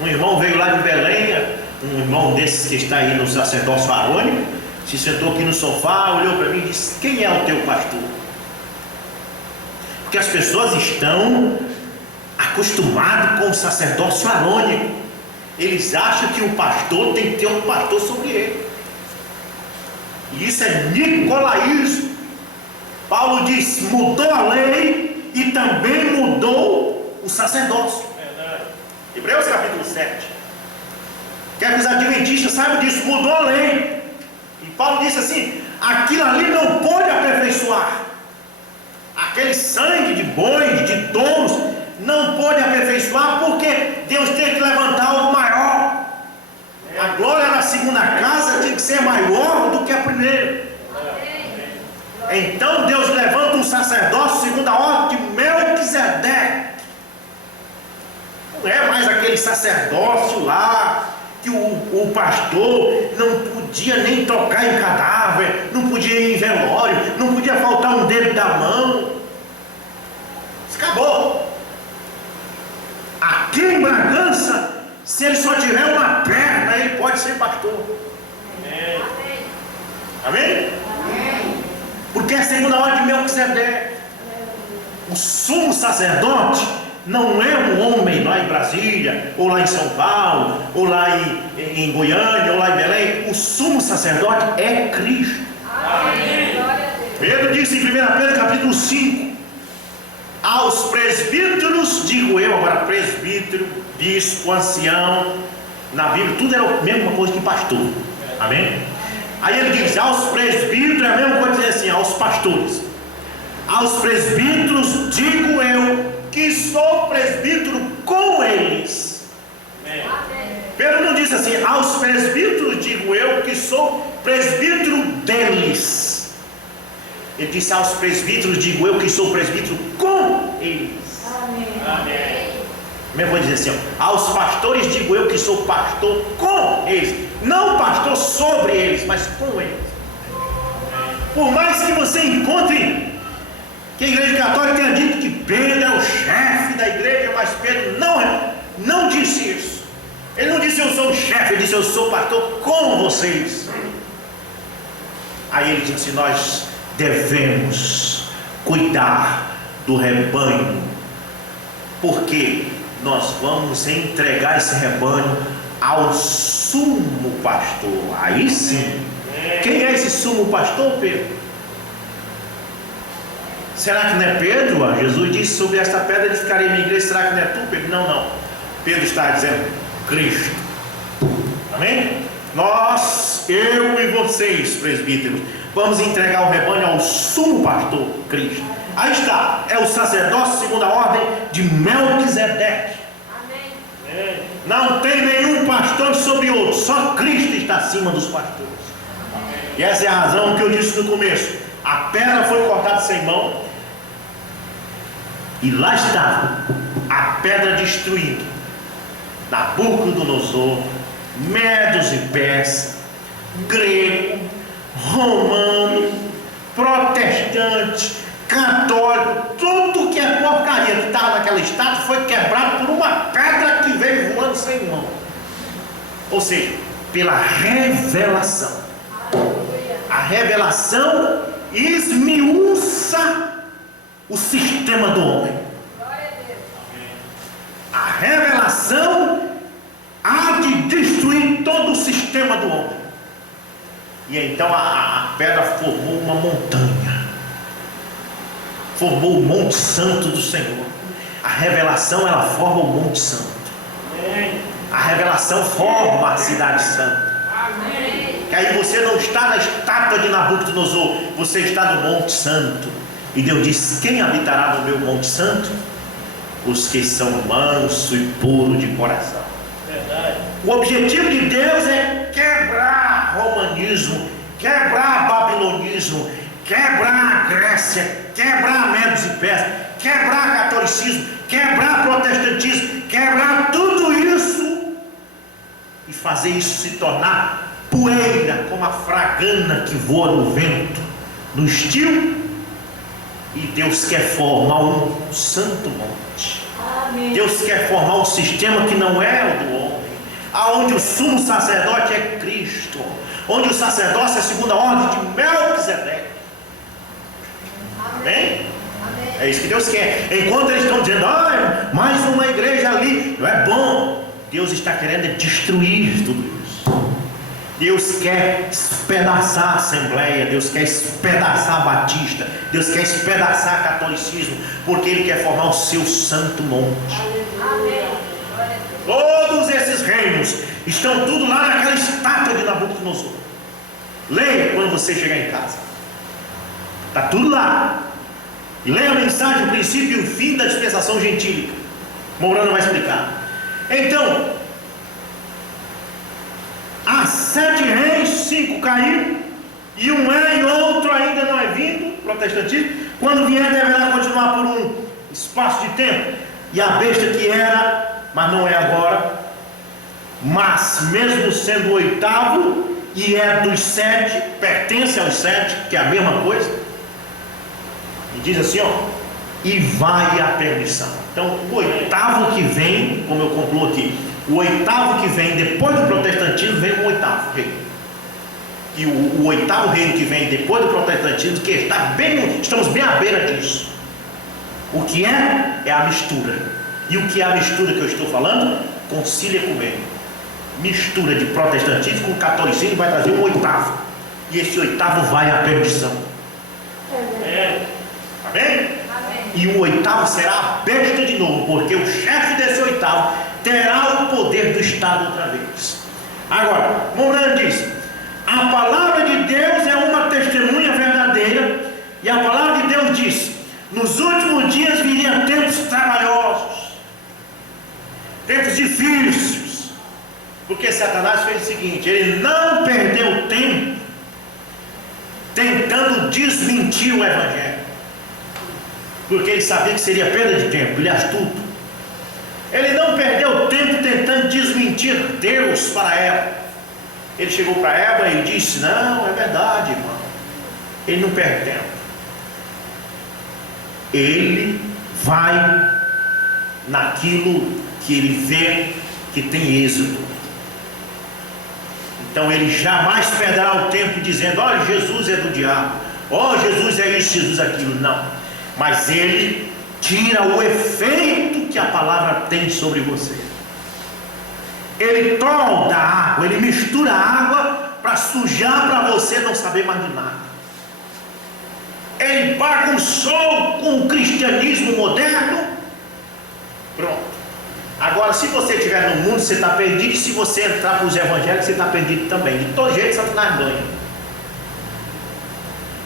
Um irmão veio lá de Belém, um irmão desses que está aí no sacerdócio arônico, se sentou aqui no sofá, olhou para mim e disse: quem é o teu pastor? Porque as pessoas estão acostumadas com o sacerdócio arônico. Eles acham que o pastor tem que ter um pastor sobre ele. E isso é nicolaísmo. Paulo diz: mudou a lei e também mudou o sacerdócio. Hebreus capítulo 7. Quer que os adventistas saibam disso? Mudou a lei. E Paulo disse assim: aquilo ali não pode aperfeiçoar. Aquele sangue de bois, de touros, não pode aperfeiçoar, porque Deus tem que levantar algo maior. A glória da segunda casa tem que ser maior do que a primeira. Então Deus levanta um sacerdócio segundo a ordem de Melquisedeque. Não é mais aquele sacerdócio lá que o pastor não podia nem tocar em cadáver, não podia ir em velório, não podia faltar um dedo da mão. Isso acabou. Aqui em Bragança Se ele só tiver uma perna, ele pode ser pastor. Amém? Amém? Amém. Porque é a segunda ordem de Melquisedeque. O sumo sacerdote não é um homem lá em Brasília, ou lá em São Paulo, ou lá em Goiânia, ou lá em Belém. O sumo sacerdote é Cristo. Amém. Pedro disse em 1 Pedro capítulo 5: aos presbíteros, digo eu, agora presbítero, bispo, ancião, na Bíblia tudo é a mesma coisa que pastor. Amém? Aí ele diz, aos presbíteros é a mesma coisa dizer assim, aos pastores. Aos presbíteros digo eu, que sou presbítero com eles. Amém. Pedro não disse assim, aos presbíteros digo eu, que sou presbítero deles. Ele disse, aos presbíteros digo eu, que sou presbítero com eles. Amém. Amém. Mesmo vou dizer assim, ó, aos pastores digo eu, que sou pastor com eles. Não pastor sobre eles, mas com eles. Por mais que você encontre que a igreja católica tenha dito que Pedro é o chefe da igreja, mas Pedro não disse isso. Ele não disse eu sou o chefe, ele disse eu sou pastor com vocês. Aí ele disse, nós devemos cuidar do rebanho, porque nós vamos entregar esse rebanho ao sumo pastor. Aí sim. Quem é esse sumo pastor, Pedro? Será que não é Pedro? Jesus disse, sobre esta pedra edificarei minha igreja. Será que não é tu, Pedro? Não. Pedro está dizendo Cristo. Amém? Nós, eu e vocês, presbíteros, vamos entregar o rebanho ao sumo pastor, Cristo. Aí está, é o sacerdócio segundo a ordem de Melquisedeque. Amém. Não tem nenhum pastor sobre outro, só Cristo está acima dos pastores. Amém. E essa é a razão que eu disse no começo. A pedra foi cortada sem mão, e lá estava a pedra destruída. Nabucodonosor, medos e persas, grego, romano, protestante, católico, tudo que é porcaria que estava naquela estátua foi quebrado por uma pedra que veio voando sem mão. Ou seja, pela revelação. A revelação esmiuça o sistema do homem. A revelação há de destruir todo o sistema do homem. E então a pedra formou uma montanha, formou o Monte Santo do Senhor. A revelação, ela forma o Monte Santo. A revelação forma a cidade santa. Que aí você não está na estátua de Nabucodonosor, você está no Monte Santo. E Deus diz, quem habitará no meu Monte Santo? Os que são manso e puro de coração. Verdade. O objetivo de Deus é quebrar romanismo, quebrar babilonismo, quebrar a Grécia, quebrar medos e persas, quebrar catolicismo, quebrar protestantismo, quebrar tudo isso e fazer isso se tornar poeira, como a fragana que voa no vento, no estio. E Deus quer formar um santo monte. Amém. Deus quer formar um sistema que não é o do homem, aonde o sumo sacerdote é Cristo, onde o sacerdócio é segundo a ordem de Melquisedeque. Amém? Amém? É isso que Deus quer. Enquanto eles estão dizendo, mais uma igreja ali, não é bom. Deus está querendo destruir tudo isso. Deus quer espedaçar a Assembleia, Deus quer espedaçar a Batista, Deus quer espedaçar o catolicismo, porque Ele quer formar o seu santo monte. Amém. Todos esses reinos estão tudo lá naquela estátua de Nabucodonosor. Leia quando você chegar em casa, está tudo lá. E leia a mensagem, o princípio e o fim da dispensação gentílica. Mourano vai explicar. Então, há 7 reis, 5 caíram, e um é e outro ainda não é vindo, protestantismo. Quando vier, deverá continuar por um espaço de tempo. E a besta que era, mas não é agora, mas mesmo sendo o 8º, e é dos 7, pertence aos 7, que é a mesma coisa. E diz assim, e vai à perdição. Então, o 8º que vem, como eu concluo aqui, O oitavo que vem depois do protestantismo vem um oitavo reino. E o oitavo reino que vem depois do protestantismo, que estamos bem à beira disso. O que é a mistura. E o que é a mistura que eu estou falando? Concílio ecumênico. Mistura de protestantismo com catolicismo vai trazer um oitavo. E esse oitavo vai à perdição. Amém? E o oitavo será a besta de novo, porque o chefe desse oitavo terá o poder do Estado outra vez. Agora, Mourão diz: a palavra de Deus é uma testemunha verdadeira, e a palavra de Deus diz: nos últimos dias viriam tempos trabalhosos, tempos difíceis, porque Satanás fez o seguinte: ele não perdeu tempo tentando desmentir o Evangelho, porque ele sabia que seria perda de tempo, ele é astuto. Ele não perdeu tempo tentando desmentir Deus para Eva. Ele chegou para Eva e disse: não, é verdade, irmão. Ele não perde tempo. Ele vai naquilo que ele vê que tem êxito. Então ele jamais perderá o tempo dizendo: olha, Jesus é do diabo, oh, Jesus é isso, Jesus é aquilo. Não, mas ele tira o efeito que a palavra tem sobre você. Ele tolda a água, ele mistura a água para sujar, para você não saber mais de nada. Ele bagunçou com o cristianismo moderno. Pronto. Agora, se você estiver no mundo, você está perdido. Se você entrar para os evangélicos, você está perdido também. De todo jeito, Satanás ganha.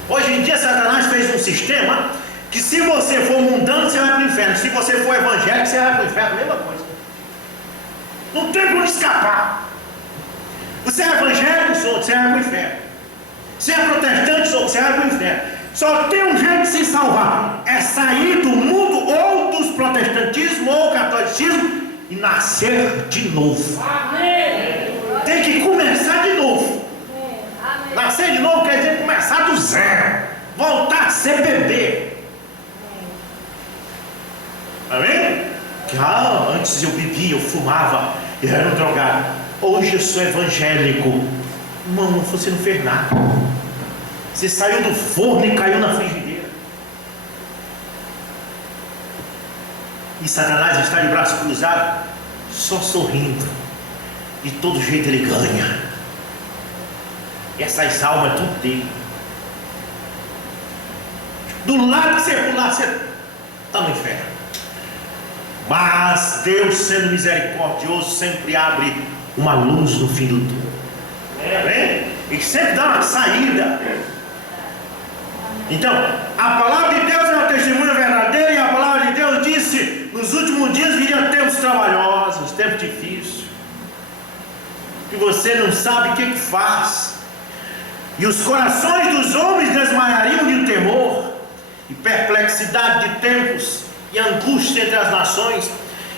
Hoje em dia, Satanás fez um sistema que, se você for mundano, você vai para o inferno. Se você for evangélico, você vai para o inferno. Mesma coisa. Não tem como escapar. Você é evangélico, você vai para o inferno. Você é protestante, você vai para o inferno. Só tem um jeito de se salvar: é sair do mundo ou dos protestantismo ou catolicismo e nascer de novo. Amém. Tem que começar de novo. Amém. Nascer de novo quer dizer começar do zero, voltar a ser bebê. Amém? Antes eu bebia, eu fumava, eu era um drogado. Hoje eu sou evangélico. Irmão, você não fez nada. Você saiu do forno e caiu na frigideira. E Satanás está de braço cruzado, só sorrindo. De todo jeito ele ganha. E essas almas é tudo dele. Do lado que você pular, você está no inferno. Mas Deus, sendo misericordioso, sempre abre uma luz no fim do túnel. Amém? E sempre dá uma saída. Então, a palavra de Deus é uma testemunha verdadeira, e a palavra de Deus disse: nos últimos dias viriam tempos trabalhosos, tempos difíceis, que você não sabe o que faz, e os corações dos homens desmaiariam de temor, e perplexidade de tempos, e angústia entre as nações,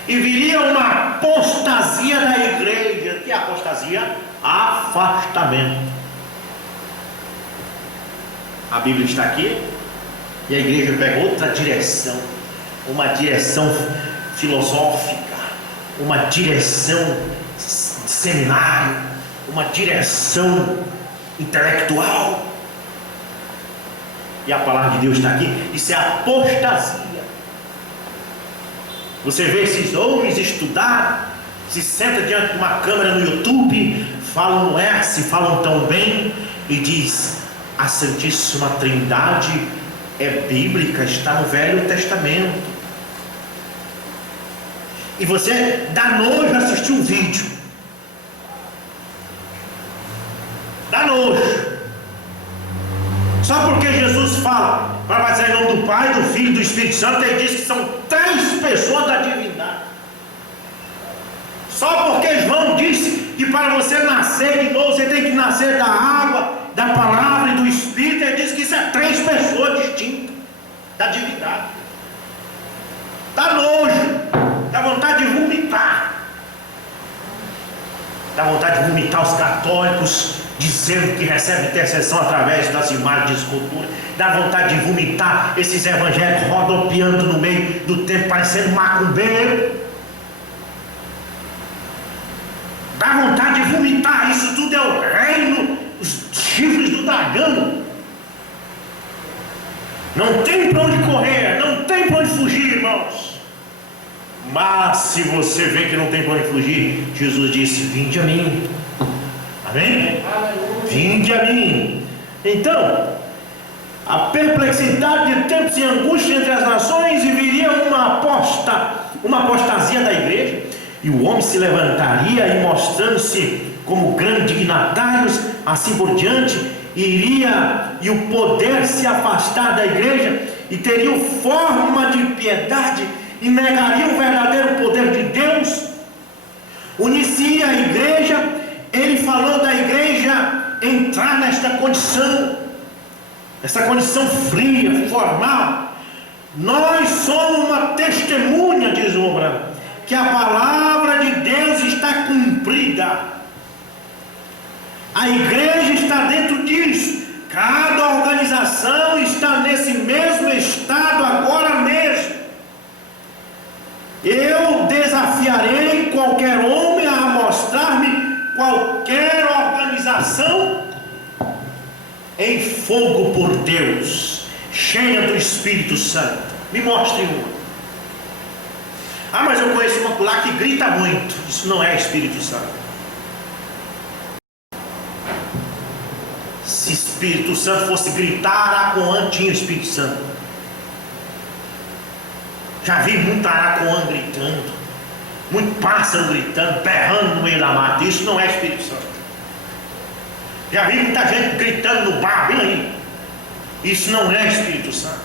e viria uma apostasia da igreja. Que é apostasia? Afastamento. A Bíblia está aqui, e a igreja pega outra direção, uma direção filosófica, uma direção de seminário, uma direção intelectual. E a palavra de Deus está aqui. Isso é apostasia. Você vê esses homens estudar, se senta diante de uma câmera no YouTube, falam no S, falam tão bem, e diz: a Santíssima Trindade é bíblica, está no Velho Testamento. E você dá nojo assistir um vídeo. Dá nojo. Só porque Jesus fala para batizar em nome do Pai, do Filho e do Espírito Santo, ele diz que são 3 pessoas da divindade. Só porque João disse que para você nascer de novo, você tem que nascer da água, da palavra e do Espírito. Ele diz que isso é 3 pessoas distintas da divindade. Dá nojo, dá vontade de vomitar. Dá vontade de vomitar os católicos dizendo que recebem intercessão através das imagens de escultura. Dá vontade de vomitar esses evangélicos rodopiando no meio do templo, parecendo macumbeiro. Dá vontade de vomitar. Isso tudo é o reino, os chifres do dragão. Não tem para onde correr, não tem para onde fugir, irmãos. Mas se você vê que não tem para onde fugir, Jesus disse: vinde a mim. Amém? Vinde a mim. Então, a perplexidade de tempos e angústia entre as nações, e viria uma apostasia da igreja, e o homem se levantaria e, mostrando-se como grandes dignatários, assim por diante, e o poder se afastar da igreja, e teriam forma de piedade, e negariam o verdadeiro poder de Deus. Unir-se a igreja. Ele falou da igreja entrar nesta condição, essa condição fria, formal. Nós somos uma testemunha, diz o Branco, que a palavra de Deus está cumprida. A igreja está dentro disso. Cada organização está nesse mesmo estado agora mesmo. Eu desafiarei qualquer homem a mostrar-me qualquer organização em fogo por Deus, cheia do Espírito Santo. Me mostre uma. Ah, mas eu conheço uma lá que grita muito. Isso não é Espírito Santo. Se Espírito Santo fosse gritar, Aracoã tinha Espírito Santo. Já vi muito Aracoã gritando, muito pássaro gritando, berrando no meio da mata. Isso não é Espírito Santo. Já vi muita gente gritando no bar, bem aí. Isso não é Espírito Santo.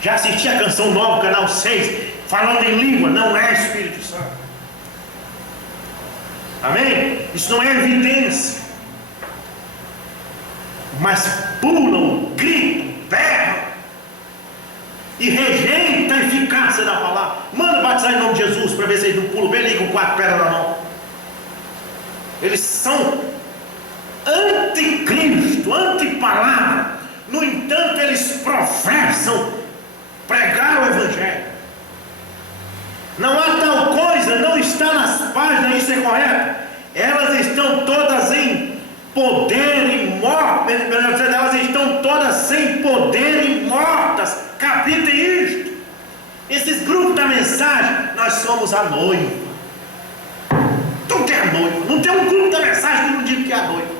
Já assisti a canção nova, canal 6, falando em língua. Não é Espírito Santo. Amém? Isso não é evidência. Mas pulam, gritam, berram e rejeita a eficácia da palavra. Manda batizar em nome de Jesus, para ver se eles não pulam bem ali com 4 pedras na mão. Eles são anticristo, antipalavra. No entanto, eles professam pregar o Evangelho. Não há tal coisa, não está nas páginas, isso é correto. Elas estão todas em poder e mortas. Elas estão todas sem poder e mortas. Capite isto. Esses grupos da mensagem, nós somos a noiva. Tudo é a noiva. Não tem um grupo da mensagem que não diga que é a noiva.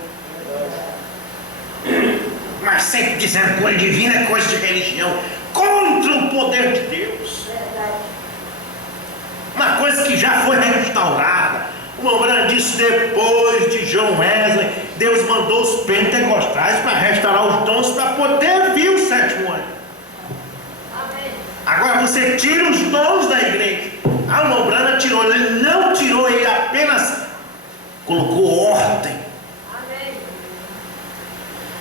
Mas sempre dizendo coisa divina é coisa de religião, contra o poder de Deus. Uma coisa que já foi restaurada. O Mobrana disse: depois de John Wesley, Deus mandou os pentecostais para restaurar os dons, para poder vir o 7º ano. Agora você tira os dons da igreja. O Mobrana tirou, ele não tirou, ele apenas colocou ordem.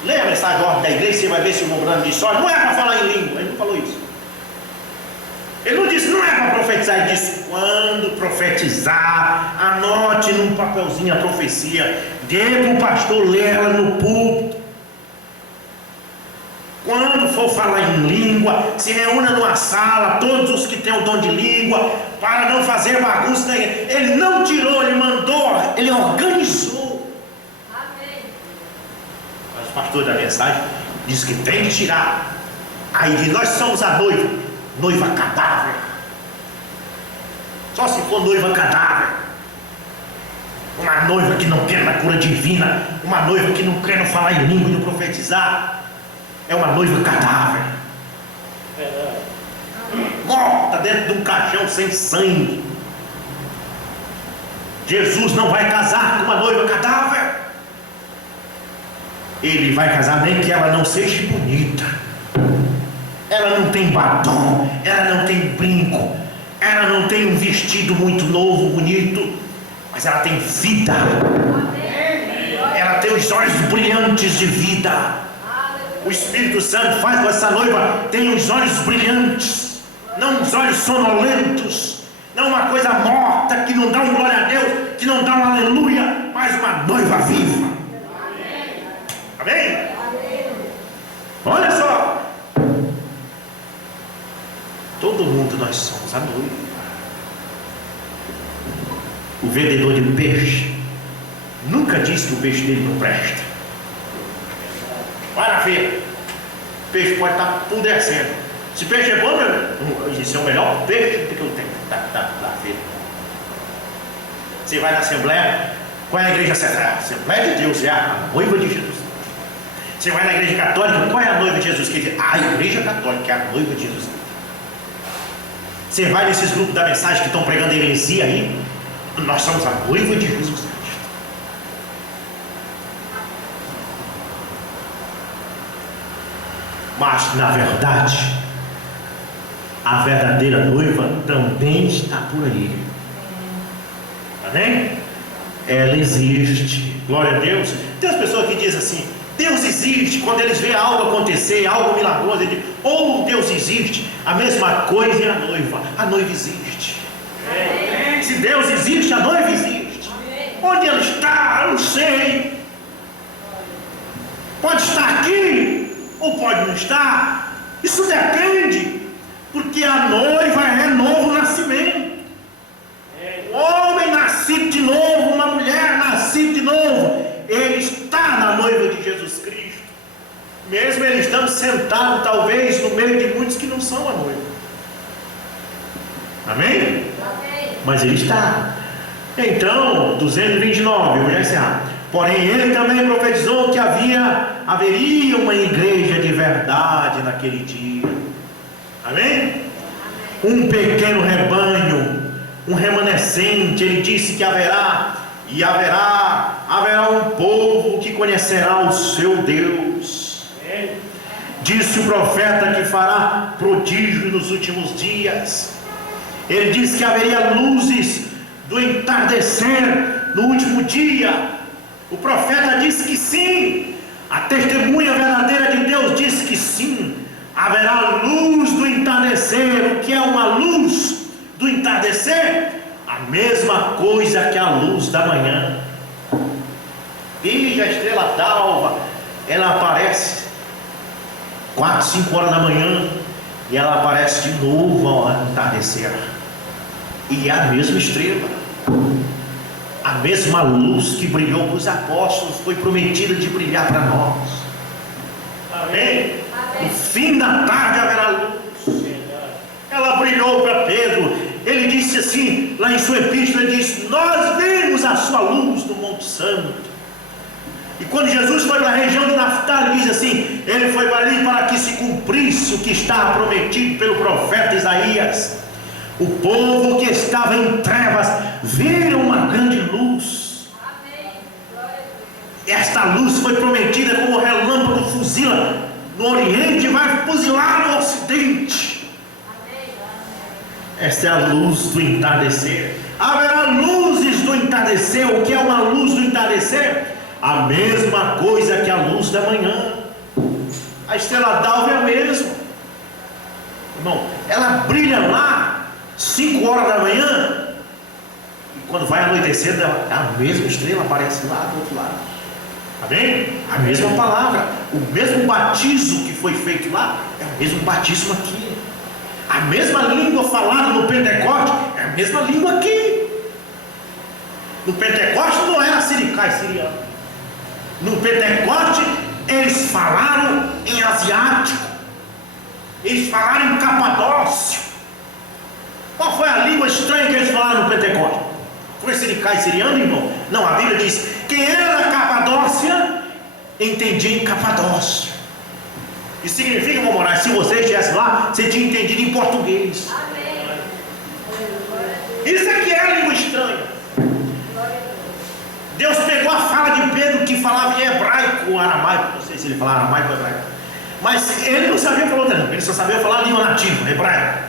Leia a mensagem de ordem da igreja, você vai ver se o Mobrana disse: olha, não é para falar em língua. Ele não falou isso. Ele não disse, não é para profetizar. Ele disse: quando profetizar, anote num papelzinho a profecia, dê para o pastor ler ela no púlpito. Quando for falar em língua, se reúna numa sala, todos os que têm o dom de língua, para não fazer bagunça na igreja. Ele não tirou, ele mandou, ele organizou. Amém. Mas o pastor da mensagem diz que tem que tirar. Aí diz: nós somos a noiva, noiva cadáver. Só se for noiva cadáver. Uma noiva que não quer na cura divina, uma noiva que não quer no falar em língua e no profetizar. É uma noiva cadáver. Morta dentro de um caixão sem sangue. Jesus não vai casar com uma noiva cadáver. Ele vai casar nem que ela não seja bonita. Ela não tem batom, ela não tem brinco, ela não tem um vestido muito novo, bonito, mas ela tem vida. Ela tem os olhos brilhantes de vida. O Espírito Santo faz com essa noiva tem os olhos brilhantes, não os olhos sonolentos, não uma coisa morta que não dá um glória a Deus, que não dá um aleluia, mas uma noiva viva. Amém? Olha só, todo mundo nós somos a noiva. O vendedor de peixe nunca disse que o peixe dele não presta. Vai na feira, o peixe pode estar pudecendo. Se peixe é bom, esse é o melhor peixe que eu tenho. Na feira. Você vai na Assembleia, qual é a igreja central? Assembleia de Deus, é a noiva de Jesus. Você vai na igreja católica, qual é a noiva de Jesus Cristo? A igreja católica, é a noiva de Jesus Cristo. Você vai nesses grupos da mensagem que estão pregando heresia aí, nós somos a noiva de Jesus Cristo. Mas na verdade, a verdadeira noiva também está por aí. Amém? Ela existe. Glória a Deus. Tem as pessoas que dizem assim: Deus existe. Quando eles veem algo acontecer, algo milagroso, eles dizem: oh, Deus existe. A mesma coisa é a noiva. A noiva existe. Amém. Se Deus existe, a noiva existe. Amém. Onde ela está? Eu não sei. Pode estar aqui ou pode não estar. Isso depende, porque a noiva é novo nascimento. Um homem nascido de novo, uma mulher nascida de novo, ele está na noiva de Jesus Cristo, mesmo ele estando sentado talvez no meio de muitos que não são a noiva. Amém? Amém. Mas ele está. Então, 229, eu vou já encerrar. Porém ele também profetizou que haveria uma igreja de verdade naquele dia. Amém? Um pequeno rebanho, um remanescente. Ele disse que haverá um povo que conhecerá o seu Deus. Disse o profeta que fará prodígio nos últimos dias. Ele disse que haveria luzes do entardecer no último dia. O profeta disse que sim. A testemunha verdadeira de Deus disse que sim. Haverá luz do entardecer. O que é uma luz do entardecer? A mesma coisa que a luz da manhã. E a estrela d'alva, ela aparece 4, 5 horas da manhã, e ela aparece de novo ao entardecer. E é a mesma estrela, a mesma luz que brilhou para os apóstolos foi prometida de brilhar para nós. Amém? No fim da tarde haverá luz. Ela brilhou para Pedro. Ele disse assim, lá em sua epístola, ele disse: nós vimos a sua luz no Monte Santo. E quando Jesus foi para a região de Naftali, ele diz assim: ele foi para ali para que se cumprisse o que estava prometido pelo profeta Isaías. O povo que estava em trevas viram uma grande luz. Esta luz foi prometida como relâmpago fuzila no Oriente e vai fuzilar no Ocidente. Esta é a luz do entardecer. Haverá luzes do entardecer. O que é uma luz do entardecer? A mesma coisa que a luz da manhã. A estrela d'alva é a mesma, irmão. Ela brilha lá 5 horas da manhã, e quando vai anoitecer, a mesma estrela aparece lá do outro lado. Amém? A mesma palavra, o mesmo batismo que foi feito lá é o mesmo batismo aqui. A mesma língua falada no Pentecoste é a mesma língua aqui. No Pentecoste não era siricai, siriano. No Pentecoste eles falaram em asiático, eles falaram em capadócio. Qual foi a língua estranha que eles falaram no Pentecoste? Foi siricai, siriano, irmão? Não, a Bíblia diz: quem era da Capadócia entendia em Capadócio. Isso significa, irmão Moraes, se você estivesse lá, você tinha entendido em português. Amém. Isso aqui é a língua estranha. Deus pegou a fala de Pedro, que falava em hebraico ou aramaico, não sei se ele falava aramaico ou hebraico, mas ele não sabia falar outra língua, ele só sabia falar a língua nativa, hebraico.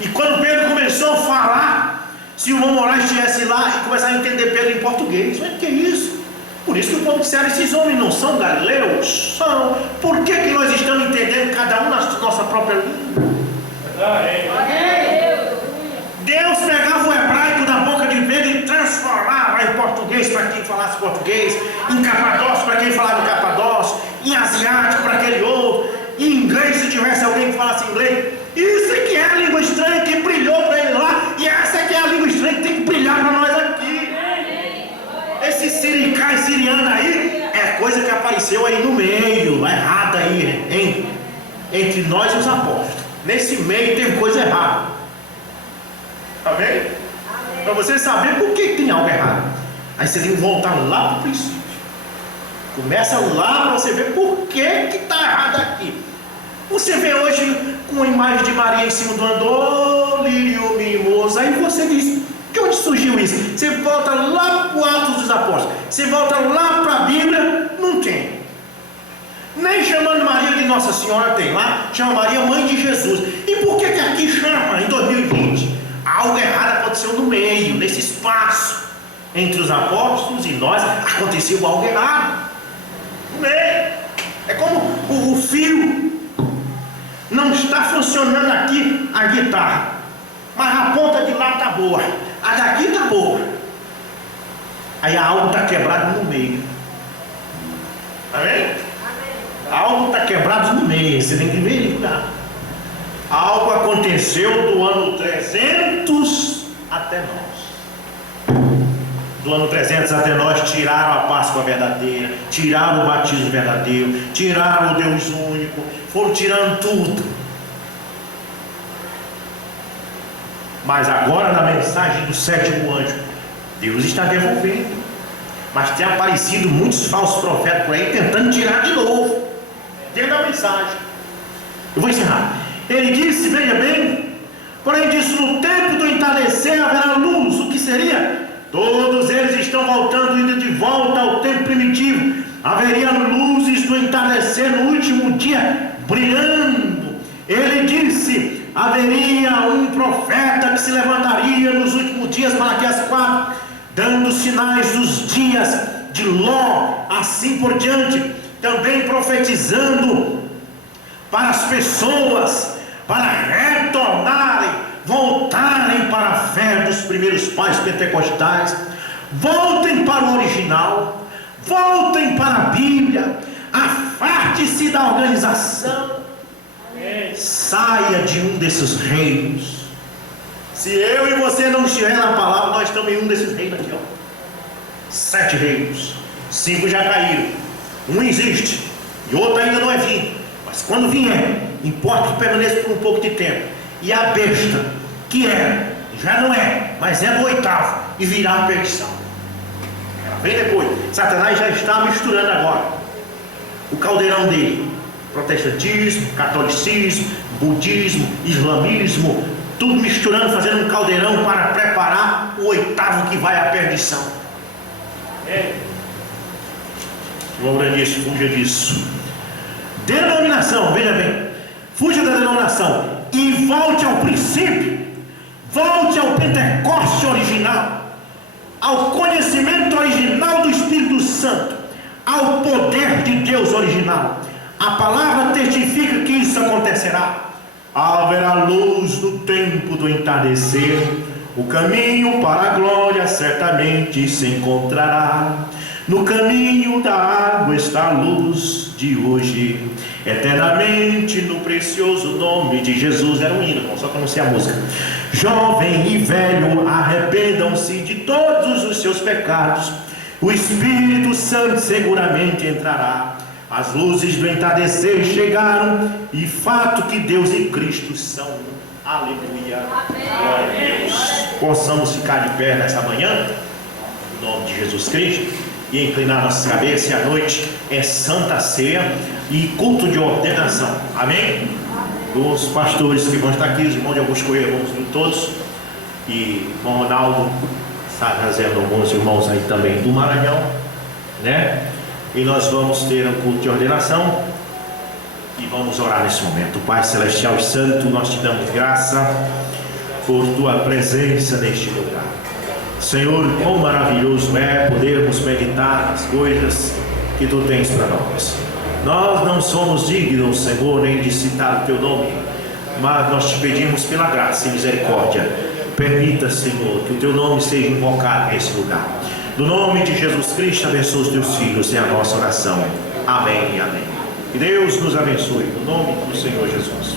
E quando Pedro começou a falar, se o irmão Moraes estivesse lá e começar a entender Pedro em português, mas o que é isso? Por isso que o povo disseram: esses homens não são galileus? São. Por que nós estamos entendendo cada um na nossa própria língua? Deus pegava o hebraico da boca de Pedro e transformava em português para quem falasse português, em capadócio para quem falava em capadócio, em asiático para aquele outro, em inglês se tivesse alguém que falasse inglês. Isso é que é a língua estranha que brilhou para ele lá, e essa é que é a língua estranha que tem que brilhar para nós aqui. apareceu aí no meio, errada aí, entre nós e os apóstolos. Nesse meio teve coisa errada. Amém? Para você saber por que tem algo errado, aí você tem que voltar lá para o princípio. Começa lá para você ver por que está errado aqui. Você vê hoje com a imagem de Maria em cima do andor, lírio mimoso. Aí você diz: de onde surgiu isso? Você volta lá para o Atos dos Apóstolos, você volta lá para a Bíblia, não tem. Nem chamando Maria de Nossa Senhora tem. Lá chama Maria Mãe de Jesus. E por que aqui chama em 2020? Algo errado aconteceu no meio, nesse espaço entre os apóstolos e nós. Aconteceu algo errado no meio. É como o fio. Não está funcionando aqui a guitarra, mas a ponta de lá está boa, a daqui está boa. Aí algo está quebrado no meio. Amém? Algo está quebrado no meio, você tem que verificar. Algo aconteceu do ano 300 até nós. Do ano 300 até nós tiraram a Páscoa verdadeira, tiraram o batismo verdadeiro, tiraram o Deus único, foram tirando tudo. Mas agora na mensagem do sétimo anjo, Deus está devolvendo. Mas tem aparecido muitos falsos profetas por aí tentando tirar de novo, dentro da mensagem. Eu vou encerrar. Ele disse, veja bem, porém disse: no tempo do entardecer haverá luz. O que seria? Todos eles estão voltando, indo de volta ao tempo primitivo. Haveria luzes do entardecer no último dia, brilhando. Ele disse: haveria um profeta que se levantaria nos últimos dias, Malaquias 4, dando sinais dos dias de Ló, assim por diante, também profetizando para as pessoas, para retornarem, voltarem para a fé dos primeiros pais pentecostais, voltem para o original, voltem para a Bíblia, afaste-se da organização, saia de um desses reinos. Se eu e você não estiver na palavra, nós estamos em um desses reinos aqui, ó. 7 reinos, 5 já caíram, um existe e outro ainda não é vindo, mas quando vier, importa que permaneça por um pouco de tempo. E a besta, que é, já não é, mas é do 8º e virá a perdição. Ela vem depois. Satanás já está misturando agora o caldeirão dele: protestantismo, catolicismo, budismo, islamismo, tudo misturando, fazendo um caldeirão para preparar o 8º que vai à perdição. João Grandis, fuja disso. Denominação, veja bem, fuja da denominação e volte ao princípio, volte ao Pentecoste original, ao conhecimento original do Espírito Santo, ao poder de Deus original. A palavra testifica que isso acontecerá. Haverá luz no tempo do entardecer, o caminho para a glória certamente se encontrará. No caminho da água está a luz de hoje, eternamente no precioso nome de Jesus. Era um hino, irmão, só que eu não sei a música. Jovem e velho, arrependam-se de todos os seus pecados, o Espírito Santo seguramente entrará. As luzes do entardecer chegaram, e fato que Deus e Cristo são. Aleluia. Glória a Deus. Possamos ficar de pé nessa manhã, em nome de Jesus Cristo, e inclinar nossas cabeças. E à noite é Santa Ceia e culto de ordenação. Amém? Os pastores que vão estar aqui, os irmãos de Augusto Coelho, irmãos de todos, e o irmão Ronaldo está trazendo alguns irmãos aí também do Maranhão, né? E nós vamos ter um culto de ordenação e vamos orar nesse momento. Pai Celestial e Santo, nós te damos graça por tua presença neste lugar. Senhor, quão maravilhoso é podermos meditar nas coisas que tu tens para nós. Nós não somos dignos, Senhor, nem de citar o teu nome, mas nós te pedimos pela graça e misericórdia. Permita, Senhor, que o teu nome seja invocado nesse lugar. No nome de Jesus Cristo, abençoa os teus filhos, é a nossa oração. Amém e amém. Que Deus nos abençoe, no nome do Senhor Jesus.